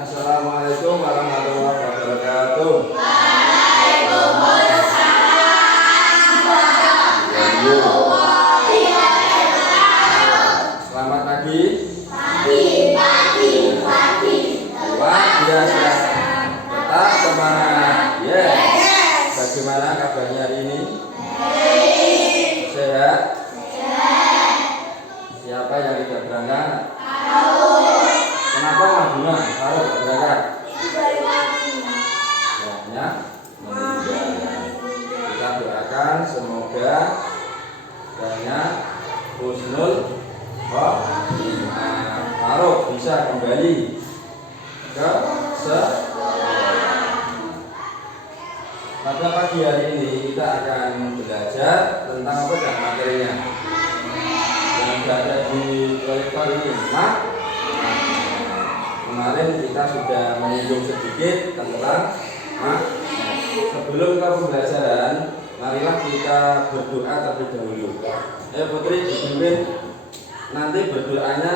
Assalamualaikum warahmatullahi wabarakatuh. Selamat pagi. Luar biasa. Tetap semangat. Yes. Bagaimana kabarnya hari ini? Sehat? Siapa yang tidak berangkat? Kenapa Maduna? Kalau tidak berangkat? Ya, kita doakan semoga banyak husnul khotimah, Farouk bisa kembali ke sekolah. Pada pagi hari ini kita akan belajar tentang apa dan materinya yang ada di proyektor ini. Kemarin kita sudah menyinggung sedikit tentang sebelum ke pembelajaran, marilah kita berdoa terlebih dahulu. Putri dipimpin nanti berdoanya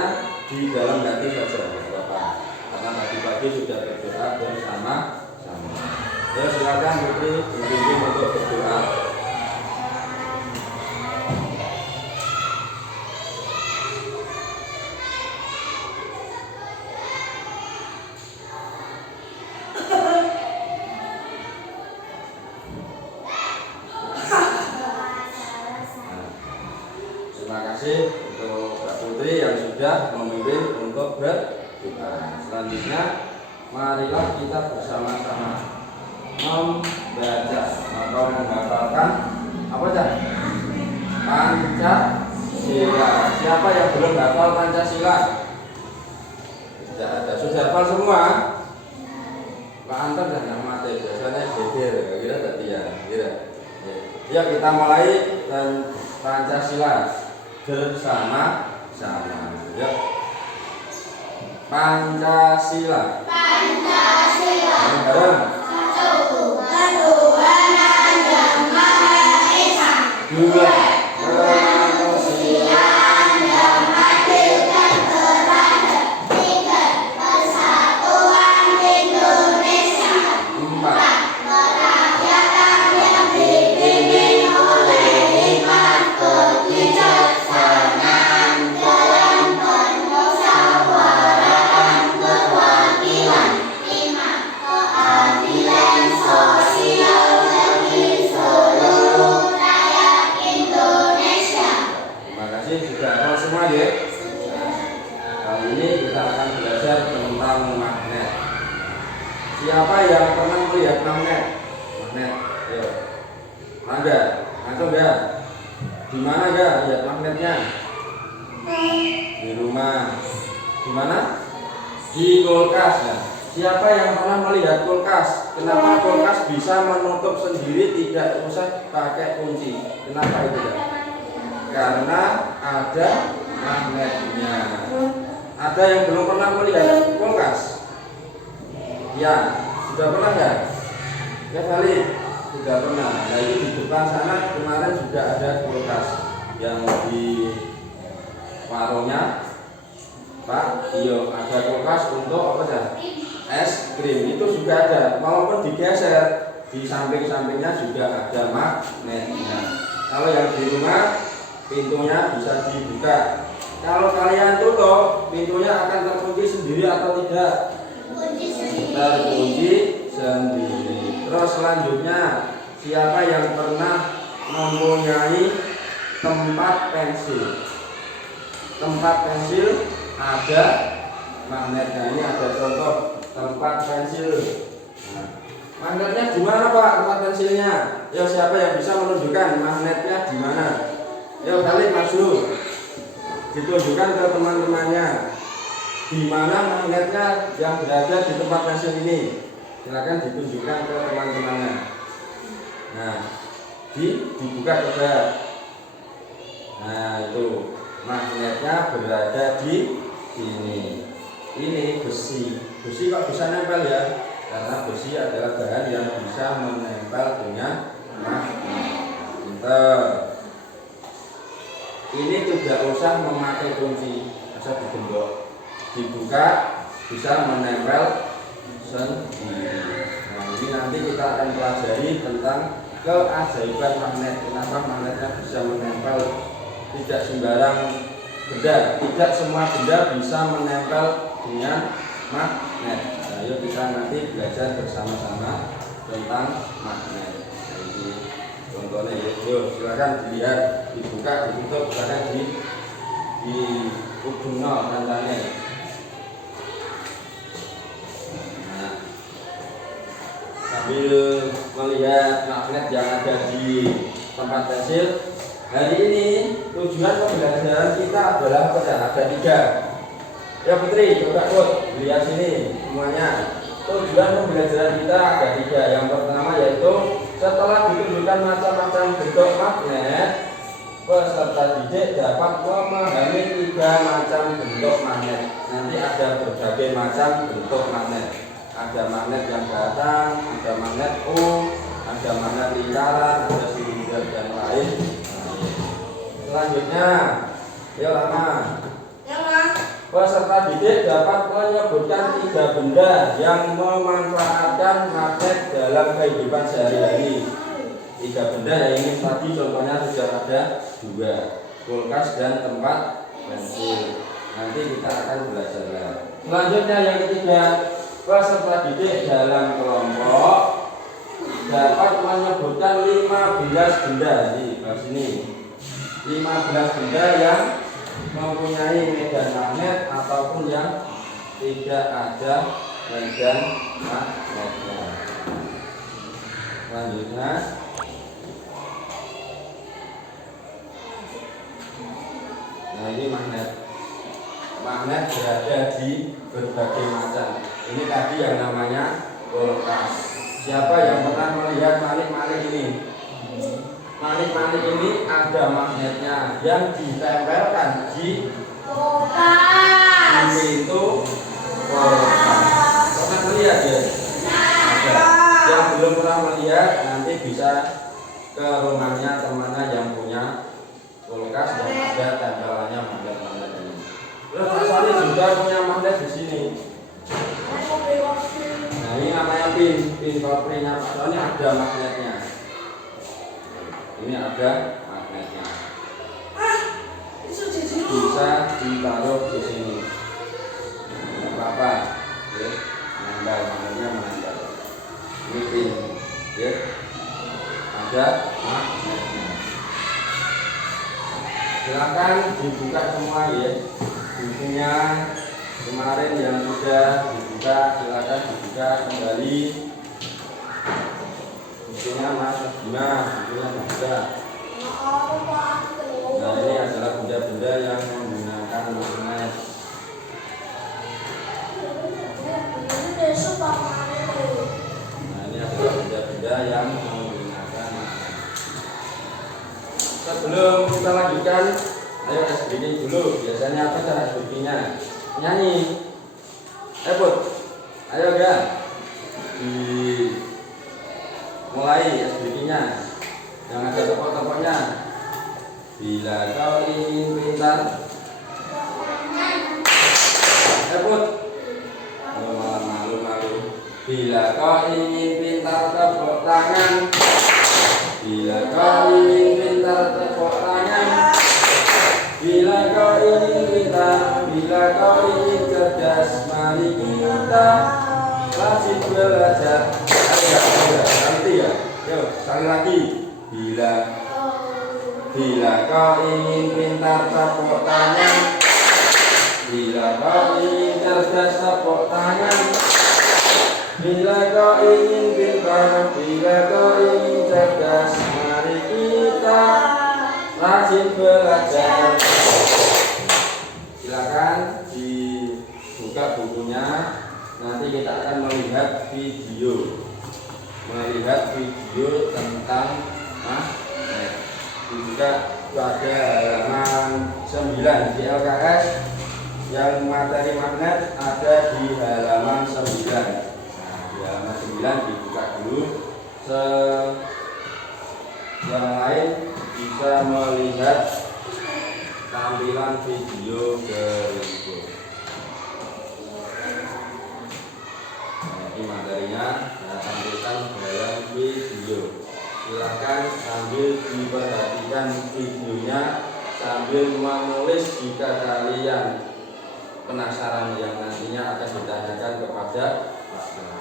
di dalam hati saja, Bapak. Karena tadi pagi sudah berdoa bersama-sama. Silakan Putri dipimpin untuk berdoa. Terima kasih untuk Mbak Putri yang sudah memimpin untuk berdoa. Selanjutnya, marilah kita bersama-sama membaca atau menghafalkan apa saja? Pancasila. Siapa yang belum hafal Pancasila? Tidak ada. Sudah hafal semua? Pak Anton dan yang mati biasanya bedir, kira tadi ya. Ya kita mulai dan Pancasila bersama-sama. Ya. Pancasila. Bareng. Ketuhanan yang Maha Esa. Dua. Kemanusiaan yang adil dan beradab. Tiga. Persatuan Indonesia. Empat. Kerakyatan yang dipimpin oleh hikmat kebijaksanaan dalam permusyawaratan perwakilan. Lima. Keadilan sosial bagi seluruh rakyat Indonesia. Terima kasih sudah hafal semua ya. Kali ini kita akan belajar tentang magnet. Siapa yang pernah melihat magnet? Ayo. Ada? Langsung enggak? Di mana enggak lihat magnetnya? Di rumah. Di mana? Di kulkas. Nah, siapa yang pernah melihat kulkas? Kenapa kulkas bisa menutup sendiri tidak usah pakai kunci? Kenapa itu? Karena ada magnetnya. Ada yang belum pernah melihat kulkas? Ya, sudah pernah nggak? Ya kali sudah pernah. Nah itu di depan sana kemarin sudah ada kulkas yang di warungnya Pak. Iya, ada kulkas untuk apa dah? Es krim itu juga ada. Walaupun digeser di samping-sampingnya juga ada magnetnya. Kalau yang di rumah pintunya bisa dibuka. Kalau kalian tutup, pintunya akan terkunci sendiri atau tidak? Terkunci sendiri. Terus selanjutnya, siapa yang pernah mempunyai tempat pensil? Tempat pensil ada magnetnya. Ini ada contoh tempat pensil. Nah, magnetnya di mana Pak? Tempat pensilnya? Ya siapa yang bisa menunjukkan magnetnya di mana? Ya kalian masuk. Ditunjukkan ke teman-temannya. Di mana magnetnya yang berada di tempat pensil ini? Silakan ditunjukkan ke teman-temannya. Nah, dibuka coba. Nah, itu magnetnya berada di sini. Ini besi. Besi kok bisa nempel ya? Karena besi adalah bahan yang bisa menempel dengan magnet. Pinter. ini tidak usah memakai kunci, asal digembok, dibuka bisa menempel sendiri. Nah, ini nanti kita akan pelajari tentang keajaiban magnet. Kenapa magnetnya bisa menempel, tidak sembarang benda, tidak semua benda bisa menempel dengan magnet. Nah, yuk kita nanti belajar bersama-sama tentang magnet. Jadi contohnya yuk silakan dilihat, dibuka, ditutup, silakan di ujung nol tandanya. Nah, sambil melihat magnet yang ada di tempat pensil, hari ini tujuan pembelajaran kita adalah ada 3. Ya Putri, coba lihat sini semuanya. Tujuan pembelajaran kita ada 3. Yang pertama yaitu setelah ditunjukkan macam-macam bentuk magnet, peserta didik dapat memahami 3 macam bentuk magnet. Nanti ada berbagai macam bentuk magnet. Ada magnet yang datang, ada magnet U, ada magnet lingkaran, ada silinder dan lain. Selanjutnya, ya Lama. Peserta didik dapat menyebutkan 3 benda yang memanfaatkan magnet dalam kehidupan sehari-hari. 3 benda yang ini tadi contohnya sudah ada 2, kulkas dan tempat pensil. Nanti kita akan belajar. Selanjutnya yang ketiga, peserta didik dalam kelompok dapat menyebutkan 15 benda. Di sini 15 benda yang mempunyai medan magnet ataupun yang tidak ada medan magnetnya. Selanjutnya, nah ini magnet. Magnet berada di berbagai macam. Ini tadi yang namanya kulkas. Siapa yang pernah melihat manik-manik ini? Manik-manik ini ada magnetnya yang ditempelkan di pintu kulkas. Pernah melihat ya? Ada. Yang belum pernah melihat nanti bisa ke rumahnya temannya yang punya kulkas yang ada tempelannya magnet-magnet ini. Terus Sony juga punya magnet di sini. Nah ini namanya pin koprinya Pak Sony ada magnetnya. Ini ada magnetnya. Bisa ditaruh di sini. Tidak apa-apa. Ya, menempel, magnetnya menempel. Ini pin. Ya. Ada magnetnya. Silakan dibuka semua ya. Bukunya kemarin yang sudah dibuka, silakan dibuka kembali. Bukunya Mas Bima, bukunya Mas. Nah ini adalah benda-benda yang menggunakan magnet. Nah ini adalah benda-benda yang menggunakan magnet. Sebelum kita lanjutkan, ayo SBK dulu. Biasanya apa cara SBK-nya? Nyanyi. Put, ayo gak? Mulai SBK-nya yang ada tepok-tepoknya. Bila kau ingin pintar, Put, malu-malu. Bila kau ingin pintar, tepuk tangan. Bila kau ingin pintar, tepuk tangan. Bila kau ingin pintar, bila kau ingin cerdas, mari kita rajin belajar. Nanti ya, yuk sekali lagi. Bila kau ingin pintar, tepuk tangan. Bila kau ingin cerdas, tepuk tangan. Bila kau ingin pintar, bila kau ingin cerdas, mari kita rajin belajar. Silakan dibuka bukunya. Nanti kita akan melihat video tentang magnet. Juga pada halaman 9 di LKS yang materi magnet ada di halaman 9. Nah, di halaman 9 dibuka dulu. Yang lain bisa melihat tampilan video berikut. Ini materinya saya tampilkan dalam video. Silakan sambil diperhatikan videonya sambil menulis jika kalian penasaran yang nantinya akan ditanyakan kepada Pak Guru.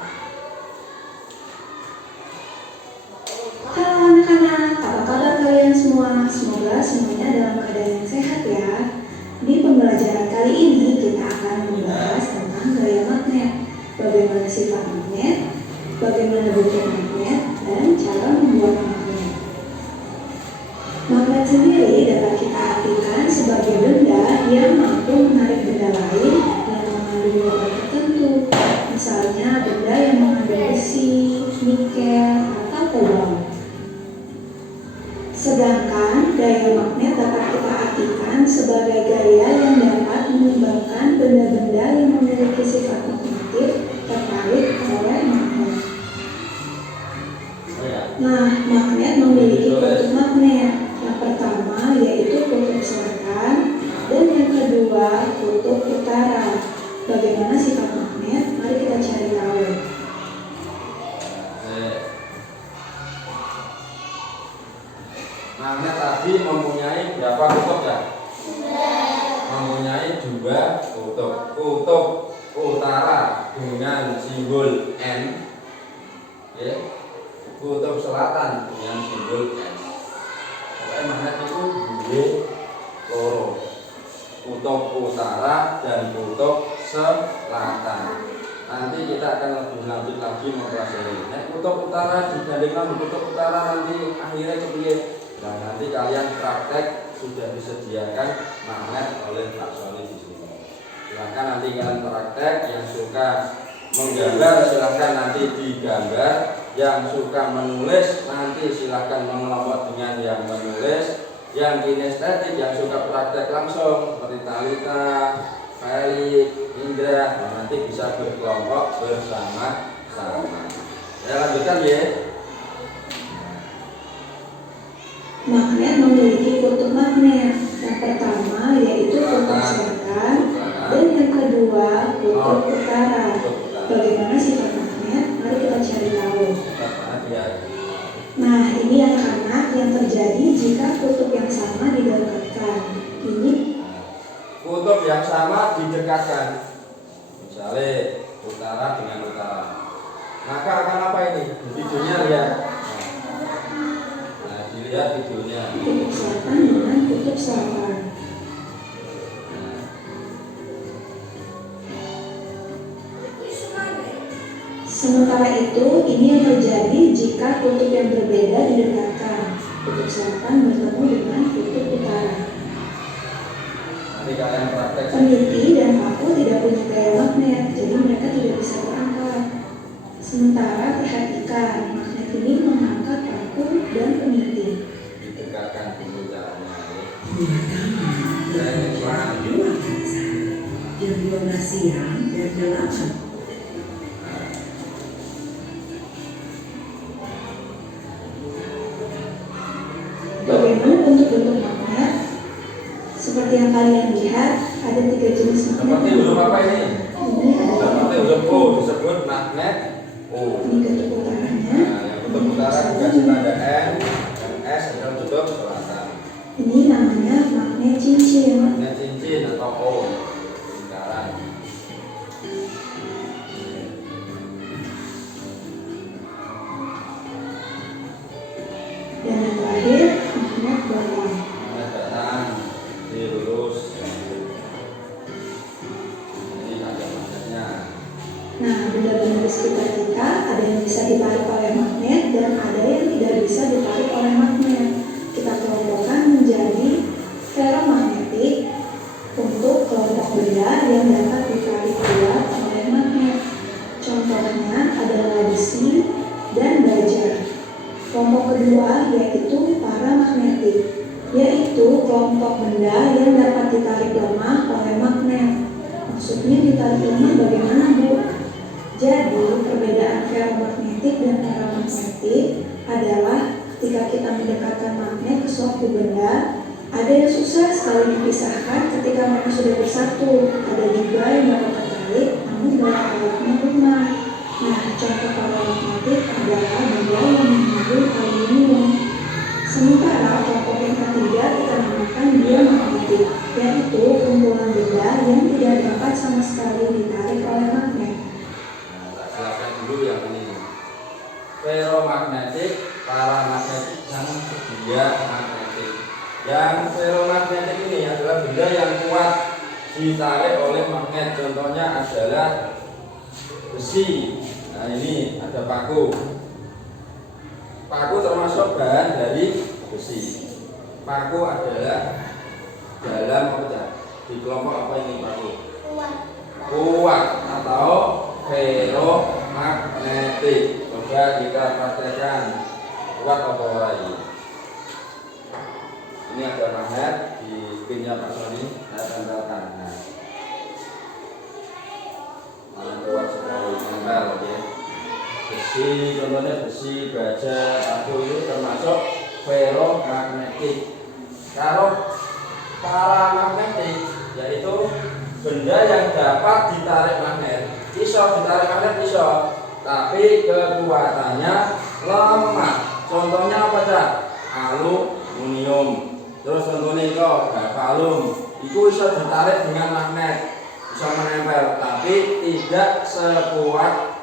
Halo anak-anak, apa kabar kalian semua? Semoga semuanya dalam keadaan yang sehat ya. Di pembelajaran kali ini kita akan membahas tentang gaya magnet, bagaimana sifat magnet, bagaimana bentuk magnet, dan cara membuat magnet. Magnet sendiri dapat kita artikan sebagai benda yang mampu menarik benda lain yang mengandung bobot tertentu. Misalnya benda yang mengandung besi, nikel, atau kobalt. Sedangkan gaya magnet dapat kita artikan sebagai gaya yang dapat menyumbangkan benda-benda yang memiliki sifat magnetik tertarik oleh magnet. Nah, magnet memiliki kutub magnet. Yang pertama yaitu kutub selatan dan yang kedua kutub utara. Bagaimana sifat magnet? Mari kita cari tahu. Magnet tadi mempunyai berapa kutub ya? Mempunyai 2 kutub. Kutub utara dengan simbol N, ya. Kutub selatan dengan simbol S. Pokoknya magnet itu dua loro. Kutub utara dan kutub selatan. Nanti kita akan lebih lanjut lagi mempelajari. Kutub utara dibandingkan kutub utara nanti akhirnya kepiye? Nah, nanti kalian praktek sudah disediakan magnet oleh Pak Soli di sini. Silakan nanti kalian praktek, yang suka menggambar silakan nanti digambar, yang suka menulis nanti silakan mengelompok dengan yang menulis, yang kinestetik yang suka praktek langsung seperti Talita, Felix, Indra, nah, nanti bisa berkelompok bersama-sama. Ya, lanjutkan ya. Magnet memiliki kutub magnet. Yang pertama yaitu kutub selatan dan yang kedua kutub utara. Bagaimana sifat magnet? Mari kita cari tahu. Nah, ini anak-anak yang terjadi jika kutub yang sama didekatkan. Ini kutub yang sama didekatkan. Misalnya utara dengan utara. Maka akan apa ini? Videonya lihat. Lihat videonya. Kutub selatan dengan kutub selatan. Sementara itu, ini yang terjadi jika kutub yang berbeda didekatkan. Kutub selatan bertemu dengan kutub utara. Nanti kalian praktek. Peniti dan paku tidak punya gaya magnet, jadi mereka tidak bisa berangkat. Sementara perhatikan, magnet ini mengangkat paku dan peniti. Didekatkan dulu caranya. Dua kaca jam 12 siang dan 8. Bagaimana bentuk-bentuk magnet? Seperti yang kalian lihat, ada 3 jenis magnet. Seperti huruf apa ini? Ini ada Seperti huruf O disebut magnet O. ini kutub utaranya. Nah, yang kutub utara dikasih tanda N dan S adalah kutub selatan. Ini namanya magnet cincin. Magnet cincin atau O. Lingkaran. Dan yang terakhir, magnet bola. Magnet datang dilurus. Ini ada magnetnya. Nah, benda-benda di sekitar kita ada yang bisa ditarik oleh magnet dan ada yang tidak bisa ditarik oleh magnet. Kita kelompokkan menjadi ferromagnetik untuk kelompok benda yang dapat ditarik kuat oleh magnet. Contohnya adalah besi dan baja. Kelompok kedua yaitu paramagnetik, yaitu kelompok benda yang dapat ditarik lemah oleh magnet. Maksudnya ditarik lemah bagaimana, Bu? Jadi, perbedaan ferromagnetik dan paramagnetik adalah ketika kita mendekatkan magnet ke suatu benda, Ada yang susah sekali dipisahkan ketika mereka sudah bersatu. Ada juga yang dapat tertarik namun dalam alatnya lemah. Nah, contoh paralmagnetik adalah benda yang mengandung aluminium. Sementara kelompok yang ketiga kita namakan diamagnetik, yaitu kumpulan benda yang tidak dapat sama sekali ditarik oleh magnet. Nah, tak jelaskan dulu yang ini. Feromagnetik, paramagnetik, dan diamagnetik. Yang feromagnetik ini adalah benda yang kuat ditarik oleh magnet. Contohnya adalah besi. Nah, ini ada paku. Paku termasuk bahan dari besi. Paku adalah dalam di kelompok apa ini paku? Kuat atau feromagnetik. Coba kita praktekkan kuat atau ora ini. Ini ada magnet di pinnya Pak Sony, saya tempelkan. Nah, kuat sekali nempel ya. Besi, contohnya besi, baja, paku itu termasuk feromagnetik. Kalau paramagnetik yaitu benda yang dapat ditarik magnet. Bisa ditarik magnet bisa, tapi kekuatannya lemah. Contohnya apa Cak? Aluminium. Terus contohnya itu galvalum. Itu bisa ditarik dengan magnet, bisa menempel, tapi tidak sekuat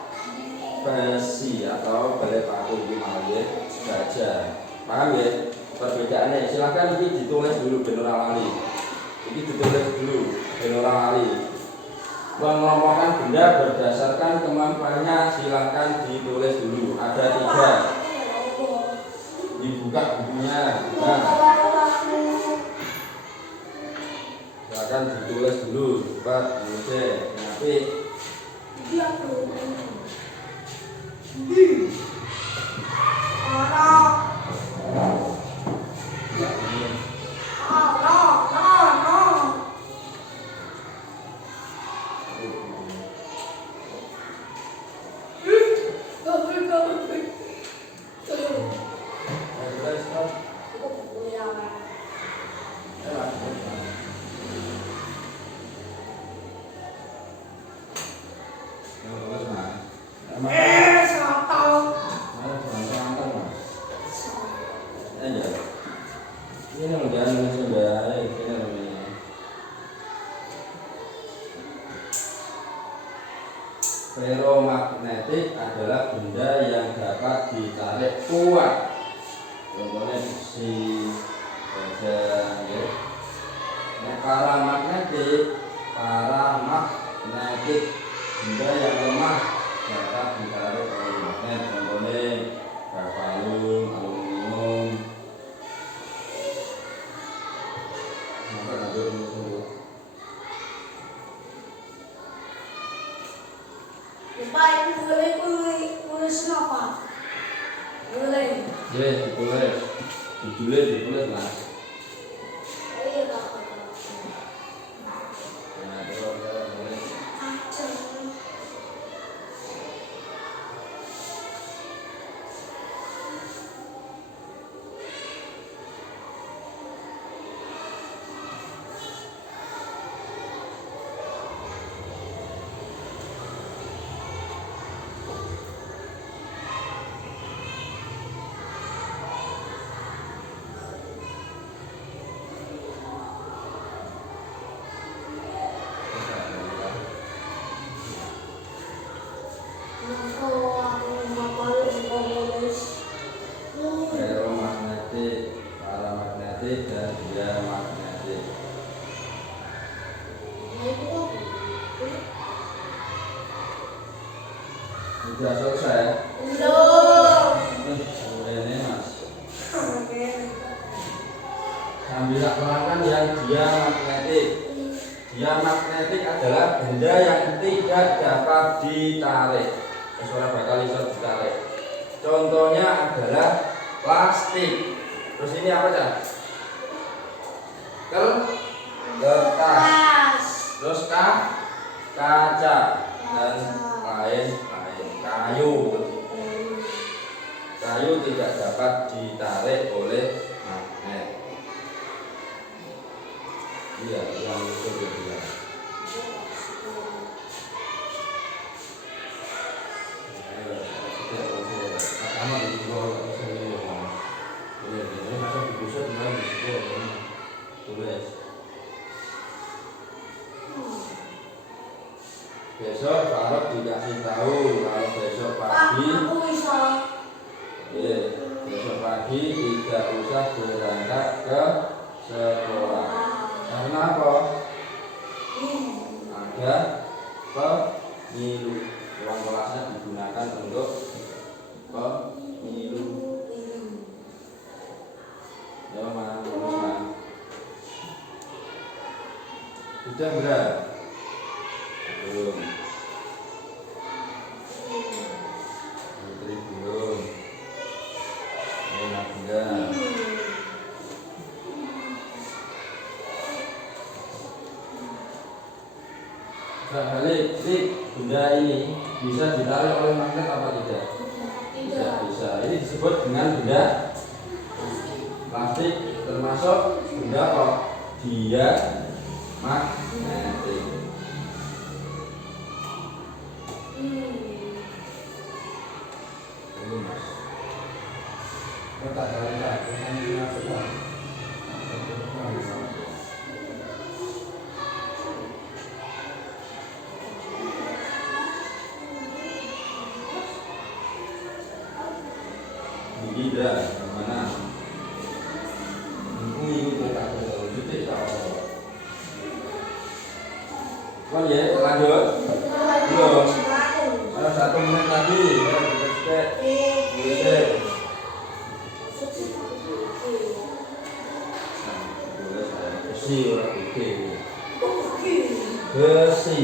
besi atau balai paku gimana ya baja. Paham ya perbedaannya? Silahkan ini ditulis dulu benar lali. Ini ditulis dulu benar lali. Mengelompokkan benda berdasarkan kemampuannya silahkan ditulis dulu. Ada 3. Dibuka bukunya. Nah, silahkan ditulis dulu. Cepat tulis. Nanti feromagnetik adalah benda yang dapat ditarik kuat. Contohnya besi, baja, ya. Paramagnetik benda yang lemah dapat ditarik oleh magnet. Contohnya galvalum, aluminium. Pak, ibu boleh tulis apa? Boleh. Ya, ditulis Mas. Iya, Pak. Nah, terus boleh. Feromagnetik, paramagnetik, dan diamagnetik. Sudah selesai? Ini Mas. Sambil lakukan yang diamagnetik. Diamagnetik adalah benda yang tidak dapat ditarik. Suara bakal bisa ditarik. Contohnya adalah plastik. Terus ini apa Cak? Kertas. Terus kaca dan lain-lain. Kayu tidak dapat ditarik oleh magnet. Iya, yang itu dia. Sama di bawah sini. Ini masa di pusat kan di situ tulis. Besok Farok dikasih tahu kalau besok pagi. Aku bisa. Besok pagi tidak usah berangkat ke sekolah. Karena apa? Ada pemilu. Ruang kelasnya digunakan untuk pemilu. Ya, Mas. Sudah berat? Belum. Putri belum. Enak enggak? Balik, benda ini bisa ditarik oleh magnet apa tidak? Tidak bisa. Ini disebut dengan benda plastik, termasuk benda apa? Dia magnetik. Ini Mas. Kita lihat ini apa? Tidak, mana? Ini tak boleh jadi tahu. Oh ya, lanjut. Belum. Ada 1 menit lagi. Ya, kita cek. Boleh. Boleh saya besi orang oke. Besi.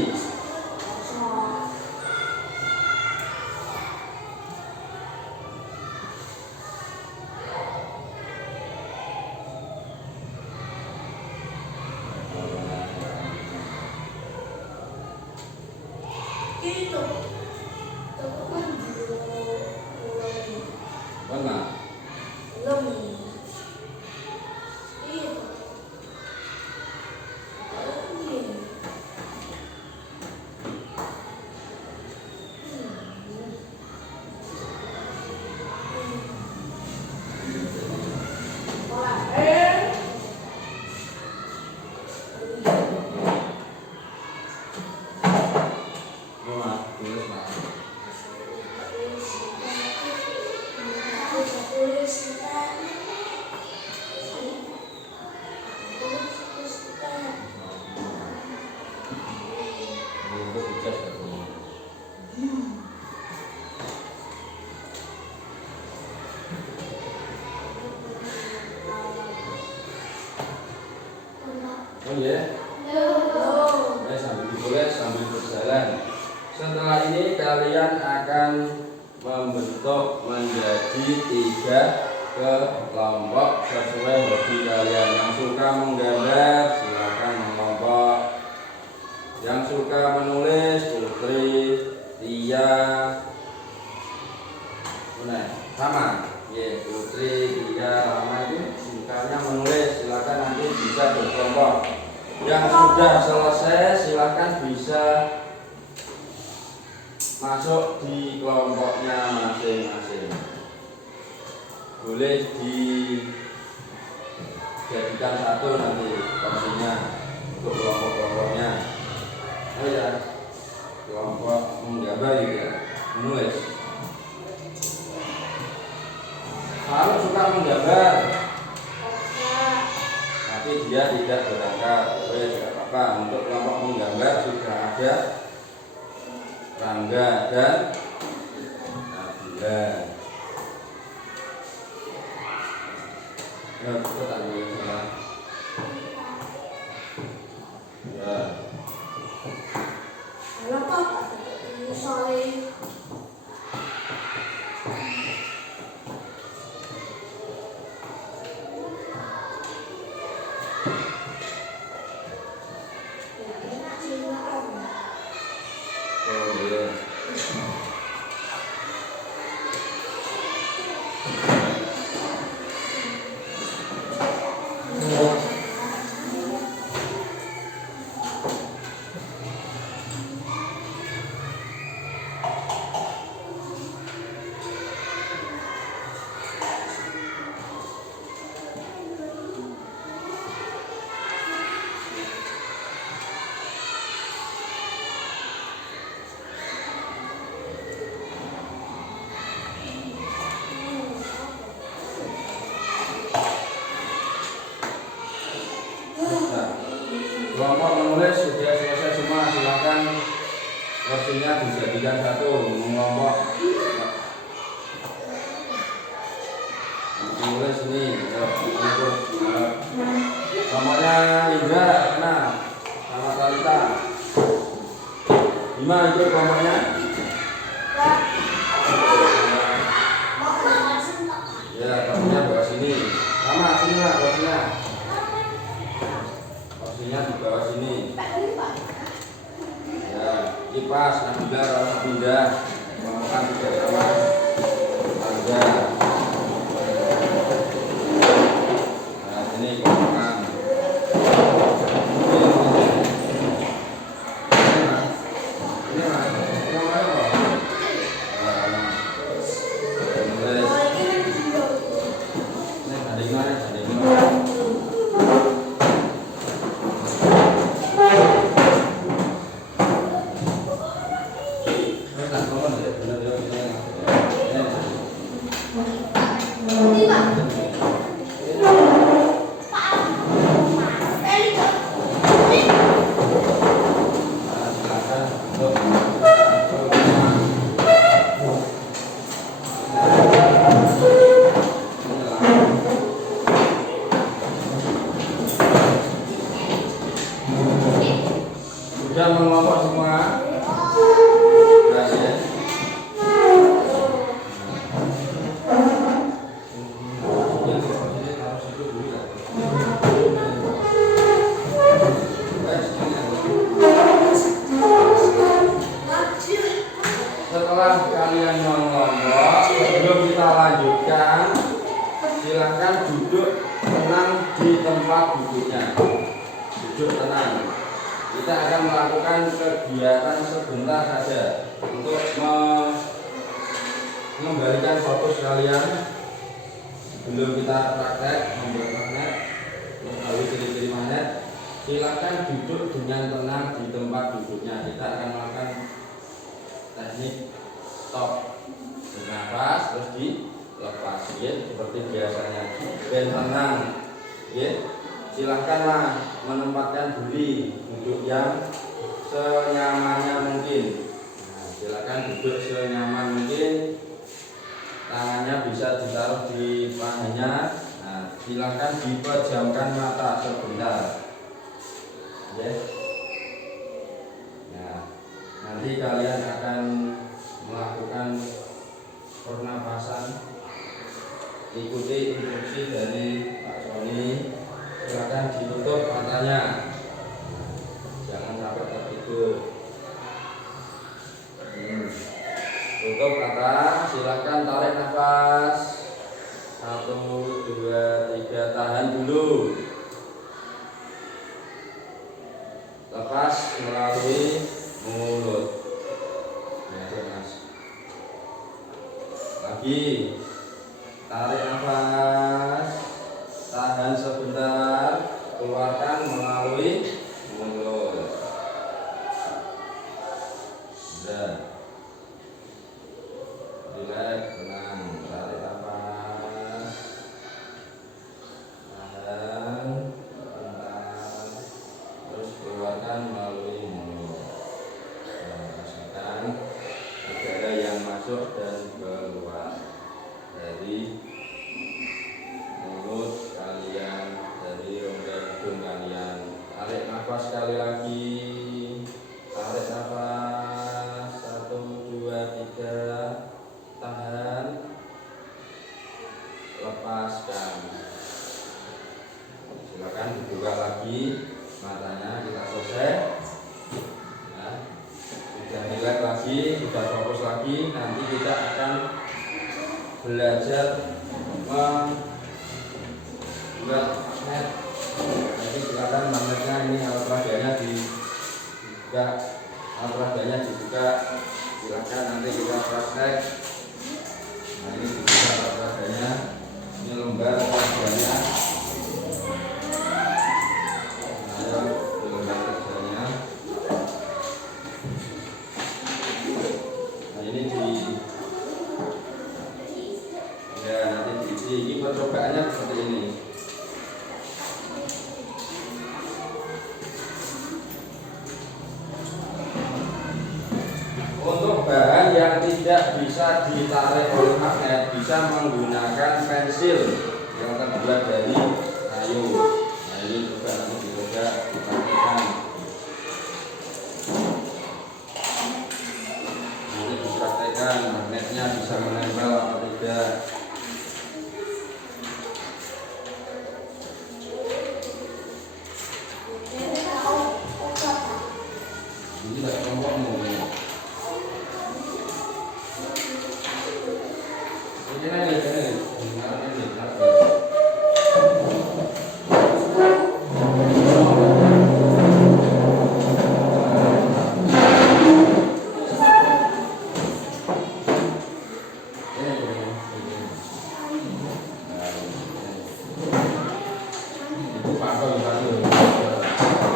Mana? Oh ya, sambil ditulis sambil berjalan. Setelah ini kalian akan membentuk menjadi 3 kelompok sesuai hobi kalian. Yang suka menggambar silakan mengelompok. Yang suka menulis Putri, Tia, sama. Ya, Putri, Tia, Lama itu sukanya menulis. Silakan nanti bisa berkelompok. Yang sudah selesai silakan bisa masuk di kelompoknya masing-masing. Boleh dijadikan satu nanti porsinya untuk kelompok-kelompoknya. Oh ya, kelompok menggambar juga menulis. Kalau suka menggambar tapi dia tidak berangkat, tidak apa-apa. Untuk kelompok menggambar sudah ada Rangga dan Nabila. Ya, kita tak boleh salah. Ya. Kenapa misalnya Oh iya. Kelompok menulis sudah selesai semua, silakan kursinya dijadikan satu. Kelompok menulis ini kelompoknya Indra, mana sama Talita. 5 itu kelompoknya. Ya, kursinya bawah sini. Sama sini lah kursinya. Kursinya di bawah sini. Ya, kipas Nabila harus pindah. Ngomongkan juga sama Anda. Nah, sini ngomongkan. Sudah mengelompok semua. Sudah ya. Setelah kalian mengelompok, sebelum kita lanjutkan, silakan duduk tenang di tempat duduknya. Duduk tenang. Kita akan melakukan kegiatan sebentar saja untuk mengembalikan fokus kalian. Sebelum kita praktek membuat magnet, mengetahui ciri-ciri magnet, silakan duduk dengan tenang di tempat duduknya. Kita akan melakukan teknik stop, bernafas terus dilepas, ya, seperti biasanya. Dan tenang, ya. Silakanlah menempatkan diri duduk yang senyamannya mungkin. Nah, silakan duduk senyaman mungkin. Tangannya bisa ditaruh di pahanya. Nah, silakan dipejamkan mata sebentar. Ya. Nah, nanti kalian akan melakukan pernapasan. Ikuti instruksi dari Pak Sony. Silakan ditutup matanya, jangan sampai tertidur. Tutup mata, silakan tarik nafas 1, 2, 3, tahan dulu. Lepas melalui mulut. Mas. Lagi tarik nafas, tahan sebentar, keluarkan melalui mulut. Sudah. Rileks, tenang, tarik nafas, tahan sebentar, terus keluarkan melalui mulut. Rasakan udara yang masuk dan keluar dari mulut kalian, dari rongga hidung kalian. Tarik nafas sekali lagi. Tarik nafas 1, 2, 3. Tahan. Lepaskan. Silakan dibuka lagi matanya. Kita selesai. Nah, sudah rileks lagi, sudah fokus lagi. Nanti kita akan belajar membuat magnet. Jadi silakan magnetnya ini alat peragannya dibuka, alat peragannya dibuka. Silakan nanti kita praktek. Nah, ini dibuka alat peragannya. Ini lembar kerjanya. Ayo, lembar kerjanya. Nah, ini ya nanti diisi. Ini percobaannya seperti ini. yang tidak bisa ditarik oleh magnet bisa menggunakan pensil yang terbuat dari kayu. Nah ini juga nanti dicoba dipraktikkan. Nanti dipraktikkan magnetnya bisa menempel atau tidak. Ini tidak kelompokmu.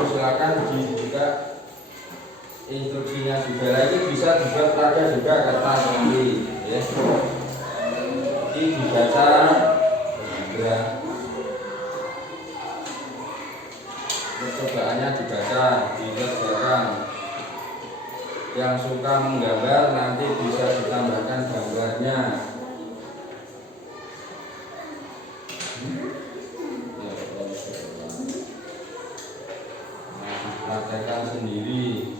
Silakan dibuka instruksinya juga lagi, bisa juga ada juga kata nanti ya. Ini dibaca ya. Percobaannya dibaca, dikerjakan. Yang suka menggambar nanti bisa ditambahkan gambarnya. Praktekkan sendiri.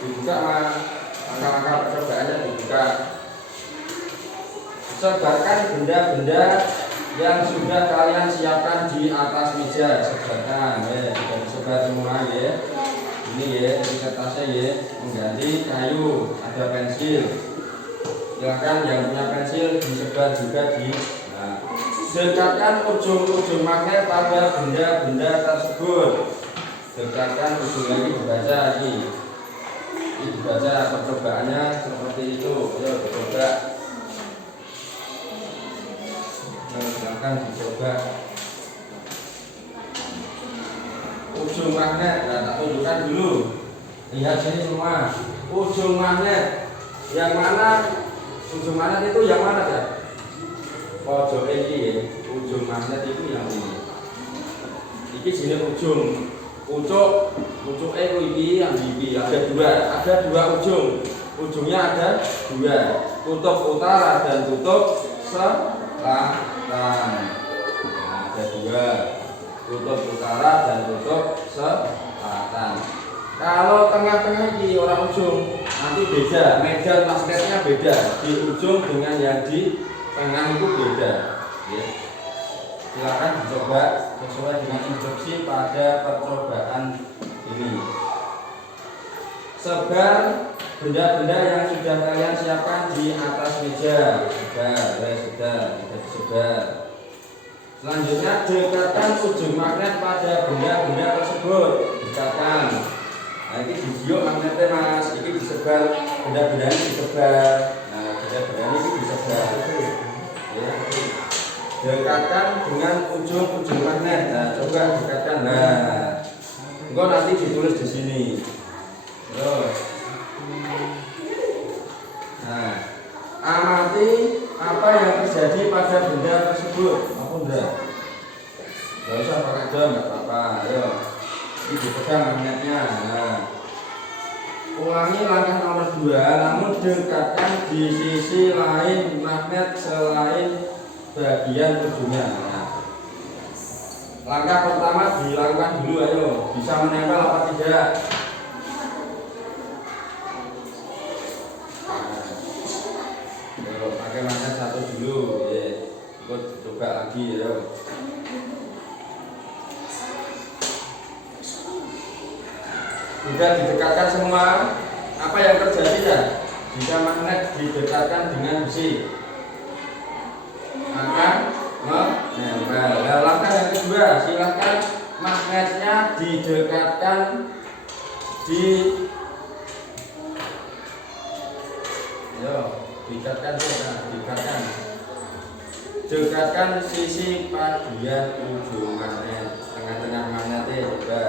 Dibuka angka-angka percobaannya dibuka. Sebarkan benda-benda yang sudah kalian siapkan di atas meja. Sebarkan, ya, sudah disebar semua ya. Ini ya, di kertasnya ya, mengganti kayu, ada pensil. Silakan yang punya pensil disebar juga di. Nah, dekatkan ujung-ujung magnet pada benda-benda tersebut. Dekatkan ujung lagi dibaca lagi. Ini dibaca percobaannya seperti itu. Ayo dicoba. Nah, silakan dicoba. Ujung magnet, nah tak tunjukkan dulu. Lihat sini semua. Ujung magnet yang mana? Ujung magnet itu yang mana ya? Pojok ini ya. Ujung magnet itu yang ini. Ini sini ujung. Pucuk ini yang ini ada dua ujung. Ujungnya ada dua. Kutub utara dan kutub selatan. Nah, ada dua. Kutub utara dan kutub selatan. Kalau tengah-tengah ini orang ujung nanti beda, medan magnetnya beda. Di ujung dengan yang di tengah itu beda. Ya. Silakan dicoba sesuai dengan instruksi pada percobaan ini. Sebar benda-benda yang sudah kalian siapkan di atas meja. Sudah disebar. Selanjutnya dekatkan ujung magnet pada benda-benda tersebut. Dekatkan. Nah ini video magnetnya mas, ini disebar, benda-benda ini disebar. Nah benda-benda ini disebar. Ya. Dekatkan dengan ujung magnet. Nah coba dekatkan. Nah, engkau nanti ditulis di sini. Terus. Nah, amati apa yang terjadi pada benda tersebut. Apa enggak? Gak usah pakai jam, nggak apa-apa. Ayo. Ini dipegang magnetnya. Nah, ulangi langkah nomor 2, namun dekatkan di sisi lain magnet selain bagian ujungnya. Nah, langkah pertama dilakukan dulu, ayo. Bisa menempel apa tidak? Ayo, pakai magnet satu dulu. Ikut coba lagi, ayo. Sudah didekatkan semua. Apa yang terjadi ya? Jika magnet didekatkan dengan besi akan menempel. Nah, langkah yang kedua, silahkan magnetnya didekatkan dekatkan sisi bagian ujung magnet, tengah-tengah magnetnya juga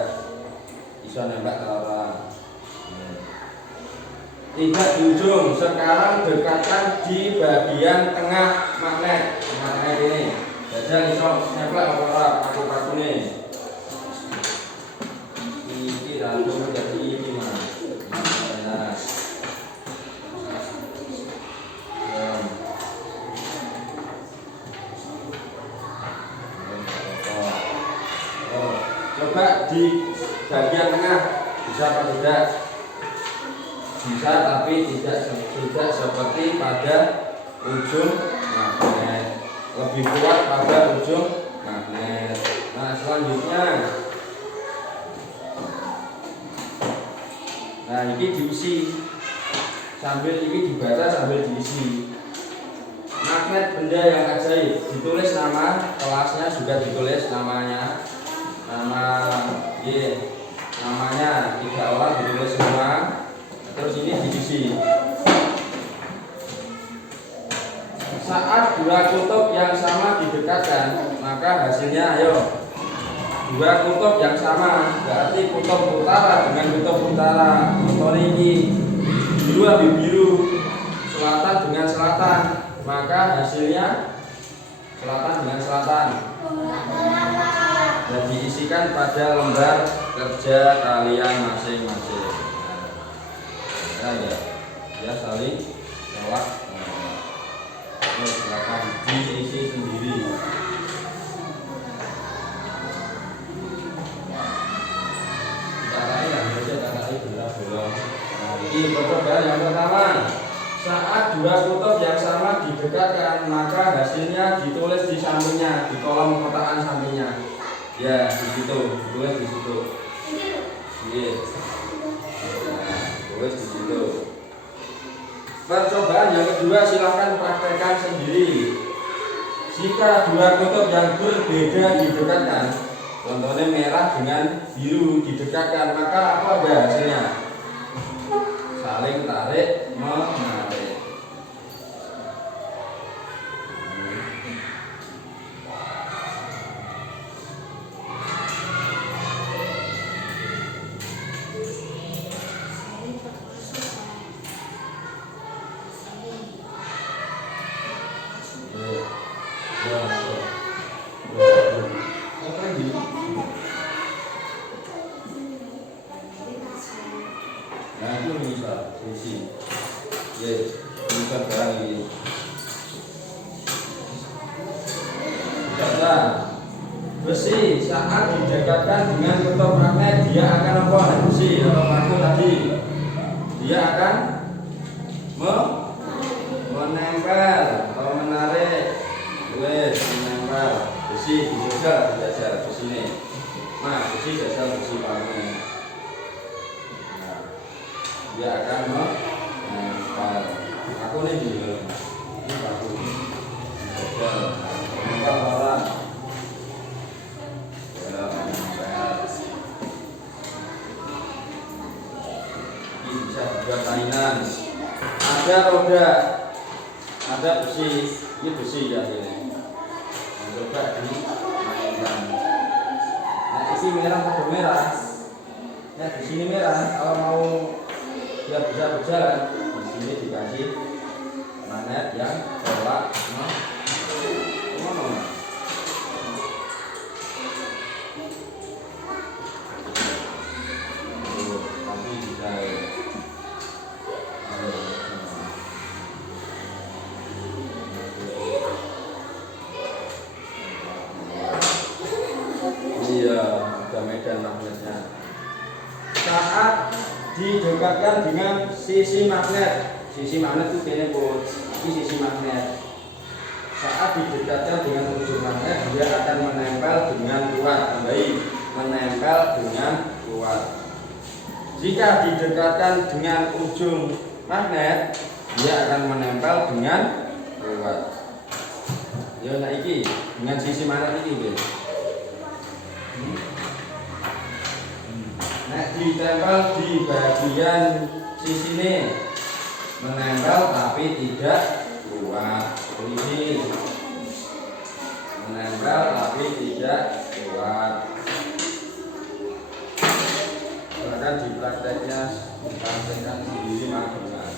bisa nembak ke orang. Tidak di ujung, sekarang dekatkan di bagian tengah magnet ini. Jadi bisa nempel ke orang, aku ini. Satu jadi ini mas. Ya. Coba di bagian tengah bisa apa tidak? Bisa, tapi tidak seperti pada ujung magnet, lebih kuat pada ujung magnet. Nah selanjutnya, nah ini diisi sambil ini dibaca sambil diisi. Magnet benda yang ajaib, ditulis nama kelasnya, juga ditulis namanya, namanya 3 orang ditulis semua. Terus ini diisi. Saat 2 kutub yang sama didekatkan, maka hasilnya, ayo, 2 kutub yang sama, berarti kutub utara dengan kutub utara. Contohnya ini biru habis biru, selatan dengan selatan, maka hasilnya selatan dengan selatan. Dan diisikan pada lembar kerja kalian masing-masing. Ya saling jawab. Silakan diisi sendiri. Ini percobaan yang pertama. Saat 2 kutub yang sama didekatkan, maka hasilnya ditulis di sampingnya, di kolom kotakan sampingnya. Ya, di situ, ditulis di situ. Iya. Tulis di situ. Percobaan yang kedua, silahkan praktekkan sendiri. Jika 2 kutub yang berbeda didekatkan, contohnya merah dengan biru didekatkan, maka apa ada hasilnya? Saling tarik menarik. Nah itu bisa sisi, bisa barang ini. Baca besi saat didekatkan dengan kutub magnet, dia akan apa? Besi atau paku tadi, dia akan menempel atau menarik. Menempel besi dijajal besi ini. Nah besi jajal besi magnet. Dia akan menempel. Aku nih ini aku menempel orang. Ini bisa dibuat mainan. Ada roda, ada besi, ini besi ya ini. Coba dimainkan. Nah isi merah atau merah. Ya di sini merah. Kalau mau biar bisa berjalan, di sini dikasih magnet yang tolak tapi bisa iya, ada medan magnetnya. Saat didekatkan dengan sisi magnet itu ini Bu, ini sisi magnet. Saat didekatkan dengan ujung magnet, dia akan menempel dengan kuat. Tambahin, menempel dengan kuat. Jika didekatkan dengan ujung magnet, dia akan menempel dengan kuat. Ya, nah iki dengan sisi magnet iki, Bu. Nah, ditempel di bagian sisi ini, menempel tapi tidak kuat. Ini menempel tapi tidak kuat. Bahkan di prakteknya dipraktekkan sendiri maksimal.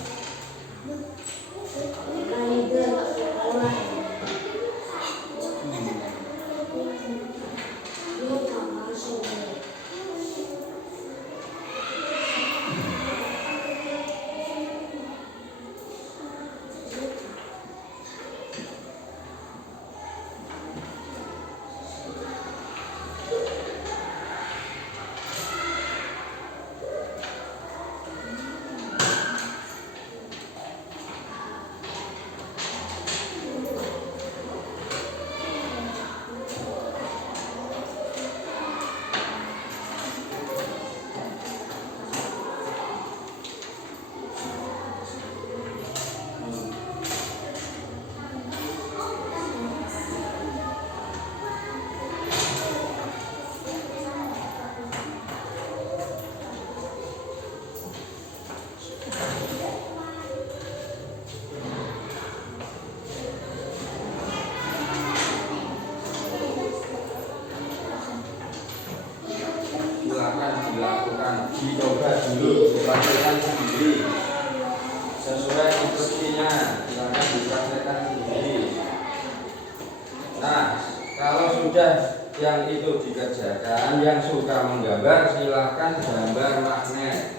sudah yang itu dikerjakan, yang suka menggambar silahkan gambar magnet.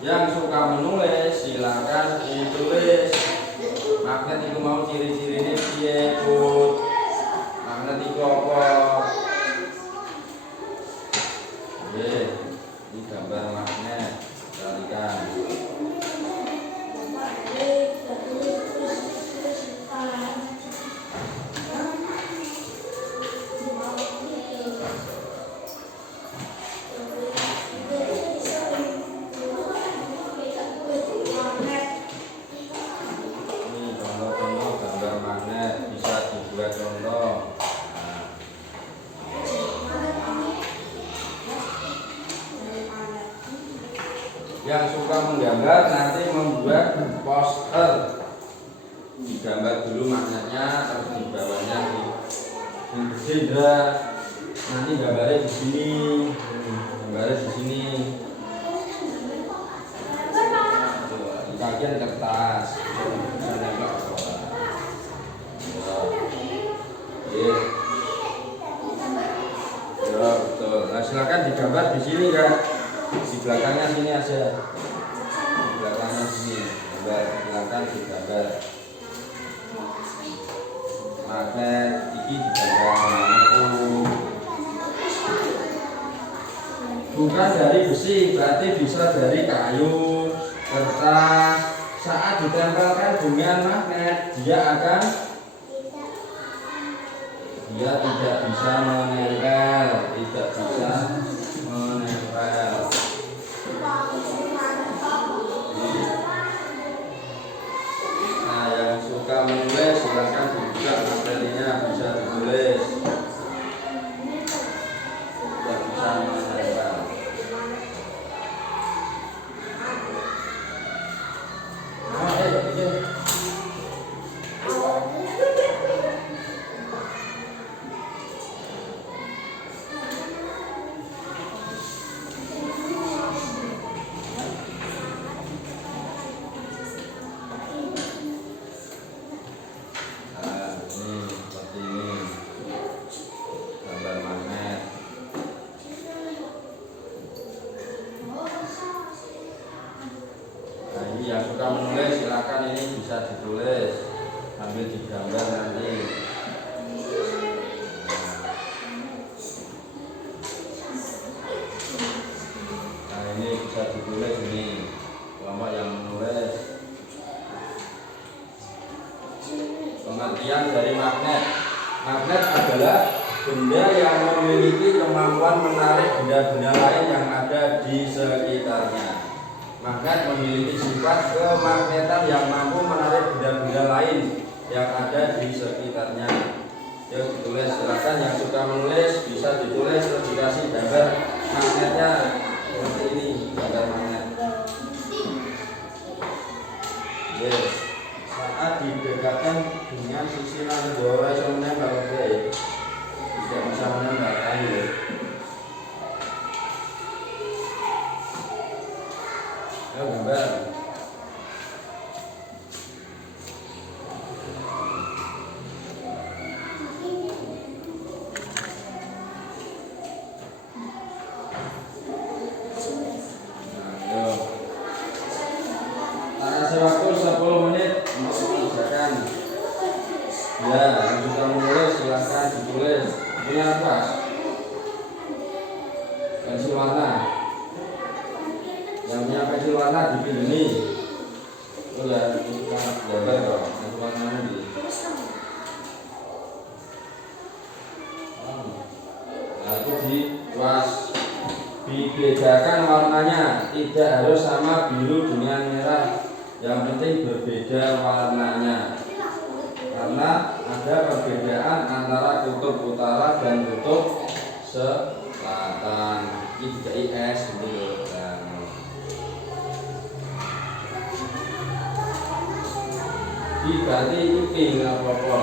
Yang suka menulis silahkan ditulis. Magnet itu mau ciri-cirinya piye, Bu? Magnet itu apa? Oke, ini gambar magnet. Perhatikan. Yang suka menggambar nanti membuat poster, digambar dulu magnetnya, terus di bawahnya di nanti gambarnya di sini, gambarnya di sini, di bagian kertas. Ya betul. Nah, silakan digambar di sini kan. Di belakangnya sini aja, di belakangnya sini gambar, silakan digambar magnet ini, digambar magnet bukan dari besi, berarti bisa dari kayu, kertas. Saat ditempelkan dengan magnet dia tidak bisa menempel, tidak bisa menempel. Nah, yang suka menulis silahkan dibuka materinya, bisa ditulis. Tidak bisa menempel. Yang suka menulis silakan ini bisa ditulis sambil digambar nanti. Nah ini bisa ditulis ini kelompok yang menulis. Pengertian dari magnet. Magnet adalah benda yang memiliki kemampuan menarik benda-benda lain yang ada di sekitarnya. Magnet memiliki sifat kemagnetan yang mampu menarik benda-benda lain yang ada di sekitarnya. Yuk ditulis, silakan yang suka menulis bisa ditulis, terus dikasih gambar magnetnya seperti ini, gambar magnet. Yes. Saat didekatkan dengan sisiran bawah menempel, tidak bisa menempel kayu. Ayo gambar. Kasih waktu 10 menit untuk mengerjakan. Ya, yang sudah menulis silahkan ditulis. Punya kertas, pensil warna. Yang punya pensil warna dipilih. Oh ya, kita gambar kok. Pensil warna ini. Nah, itu dibedakan warnanya, tidak harus sama biru dengan merah. Yang penting berbeda warnanya, karena ada perbedaan antara kutub utara dan kutub selatan. Ini juga IS gitu loh. Berarti itu tinggal apa-apa.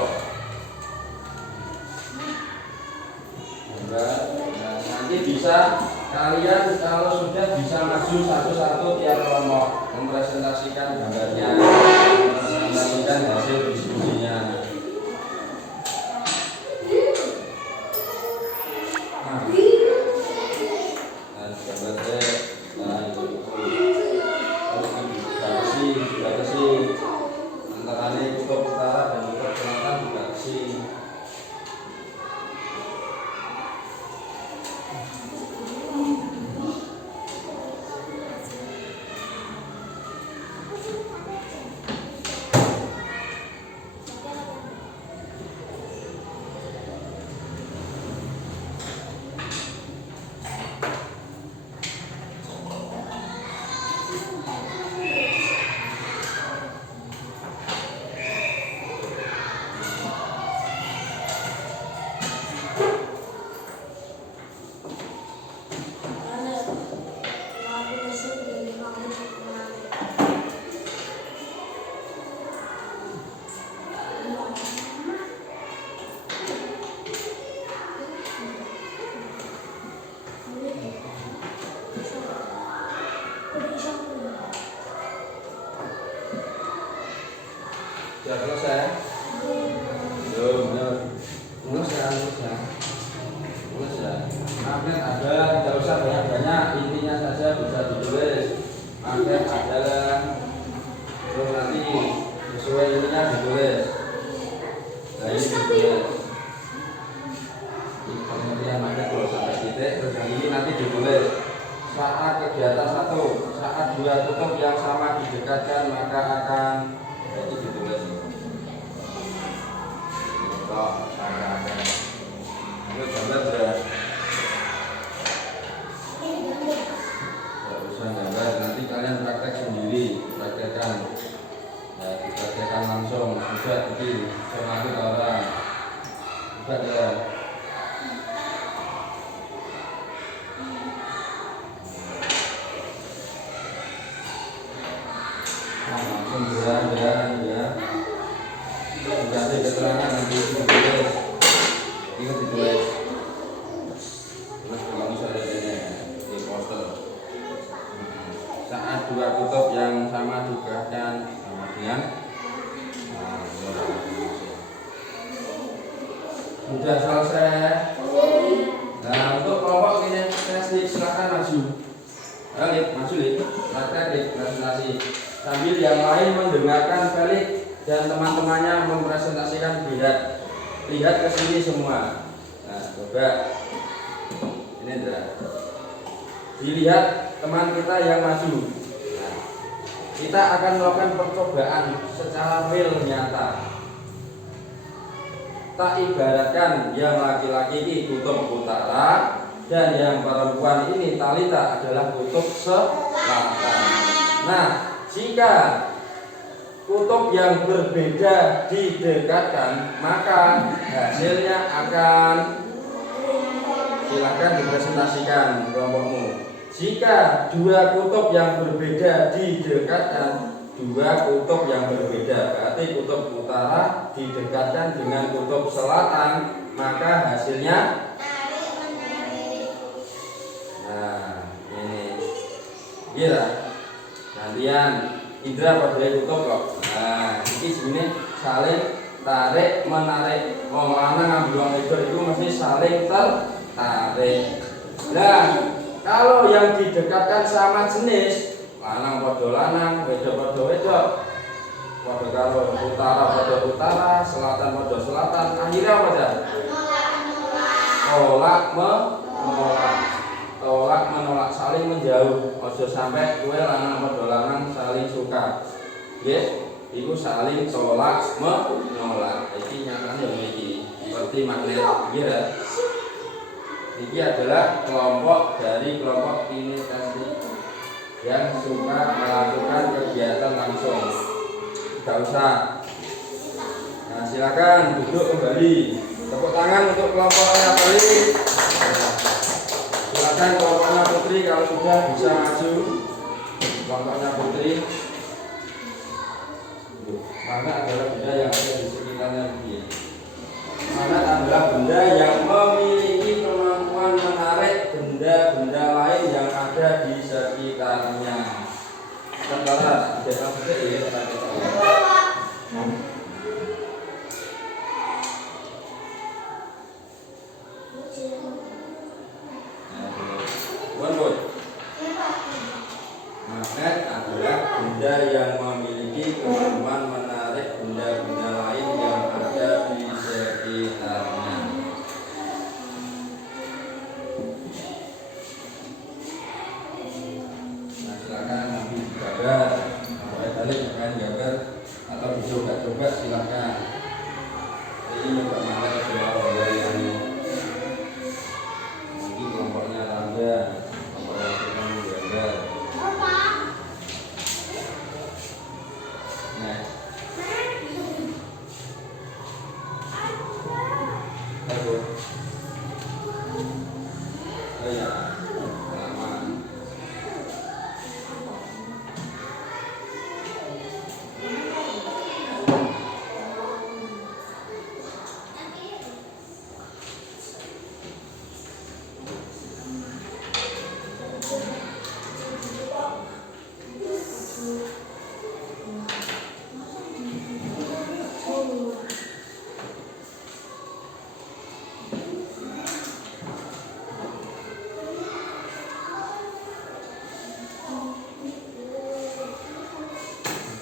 Nanti bisa kalian kalau sudah bisa maju satu-satu tiap kelompok mempresentasikan gambarnya, mempresentasikan hasil diskusinya. Sudah selesai? Belum, belum. Mulus ya. Magnet ada, tidak usah banyak-banyak, intinya saja bisa ditulis. Magnet adalah, terus nanti sesuai ininya ditulis. Nah ini ditulis. Ini pengertian magnet kalau sampai titik, terus yang ini nanti ditulis. Saat kegiatan 1, saat 2 kutub yang sama didekatkan maka akan jadi ditulis. Toh, akan. Itu gambar sudah. Tidak usah gambar, nanti kalian praktek sendiri, praktekkan. Ya, dipraktekkan langsung. Sudah, jadi sama itu orang. Sudah ya. Langsung jalan ya. Kasih keterangan nanti ditulis. Ingat ditulis. Terus kalau misalnya di poster. Saat 2 kutub yang sama didekatkan sama dengan sudah selesai. Nah untuk kelompok kinestetik silakan maju. Balik, maju Lik. Praktek presentasi. Sambil yang lain mendengarkan Felix dan teman-temannya mempresentasikan lihat ke sini semua. Nah, coba ini adalah dilihat teman kita yang maju. Nah, kita akan melakukan percobaan secara real nyata. Tak ibaratkan yang laki-laki ini kutub utara dan yang perempuan ini Talita adalah kutub selatan. Nah, jika kutub yang berbeda didekatkan, maka hasilnya akan, silakan dipresentasikan kelompokmu. Jika 2 kutub yang berbeda didekatkan, 2 kutub yang berbeda, berarti kutub utara didekatkan dengan kutub selatan, maka hasilnya, nah ini, gila. Gantian, Indra pada kutub kok. Nah, ini sini saling tarik menarik. Wong lanang ngambil wong wedok itu mesti saling tertarik. Nah, kalau yang didekatkan sama jenis, lanang pada lanang, wedok pada wedok, pada karo utara pada utara, selatan pada selatan, akhirnya apa aja? Tolak menolak, saling menjauh. Ojo sampai kue lanang pada lanang saling suka. Yes, itu saling tolak menolak. Ini nyatanya begini, seperti magnet. Ya. Ini adalah kelompok dari kelompok kinestetik yang suka melakukan kegiatan langsung. Tidak usah. Nah, silakan duduk kembali. Tepuk tangan untuk kelompoknya kali. Silakan kelompoknya Putri kalau sudah bisa maju. Kelompoknya Putri. Mana adalah benda yang ada di sekitarnya ini. Mana adalah benda yang memiliki kemampuan menarik benda-benda lain yang ada di sekitarnya. Sementara tidak sampai ya. Magnet adalah benda yang memiliki kemampuan menarik benda-benda lain yang ada di sekitarnya. Nah, silakan ambil gambar. Sampai balik kan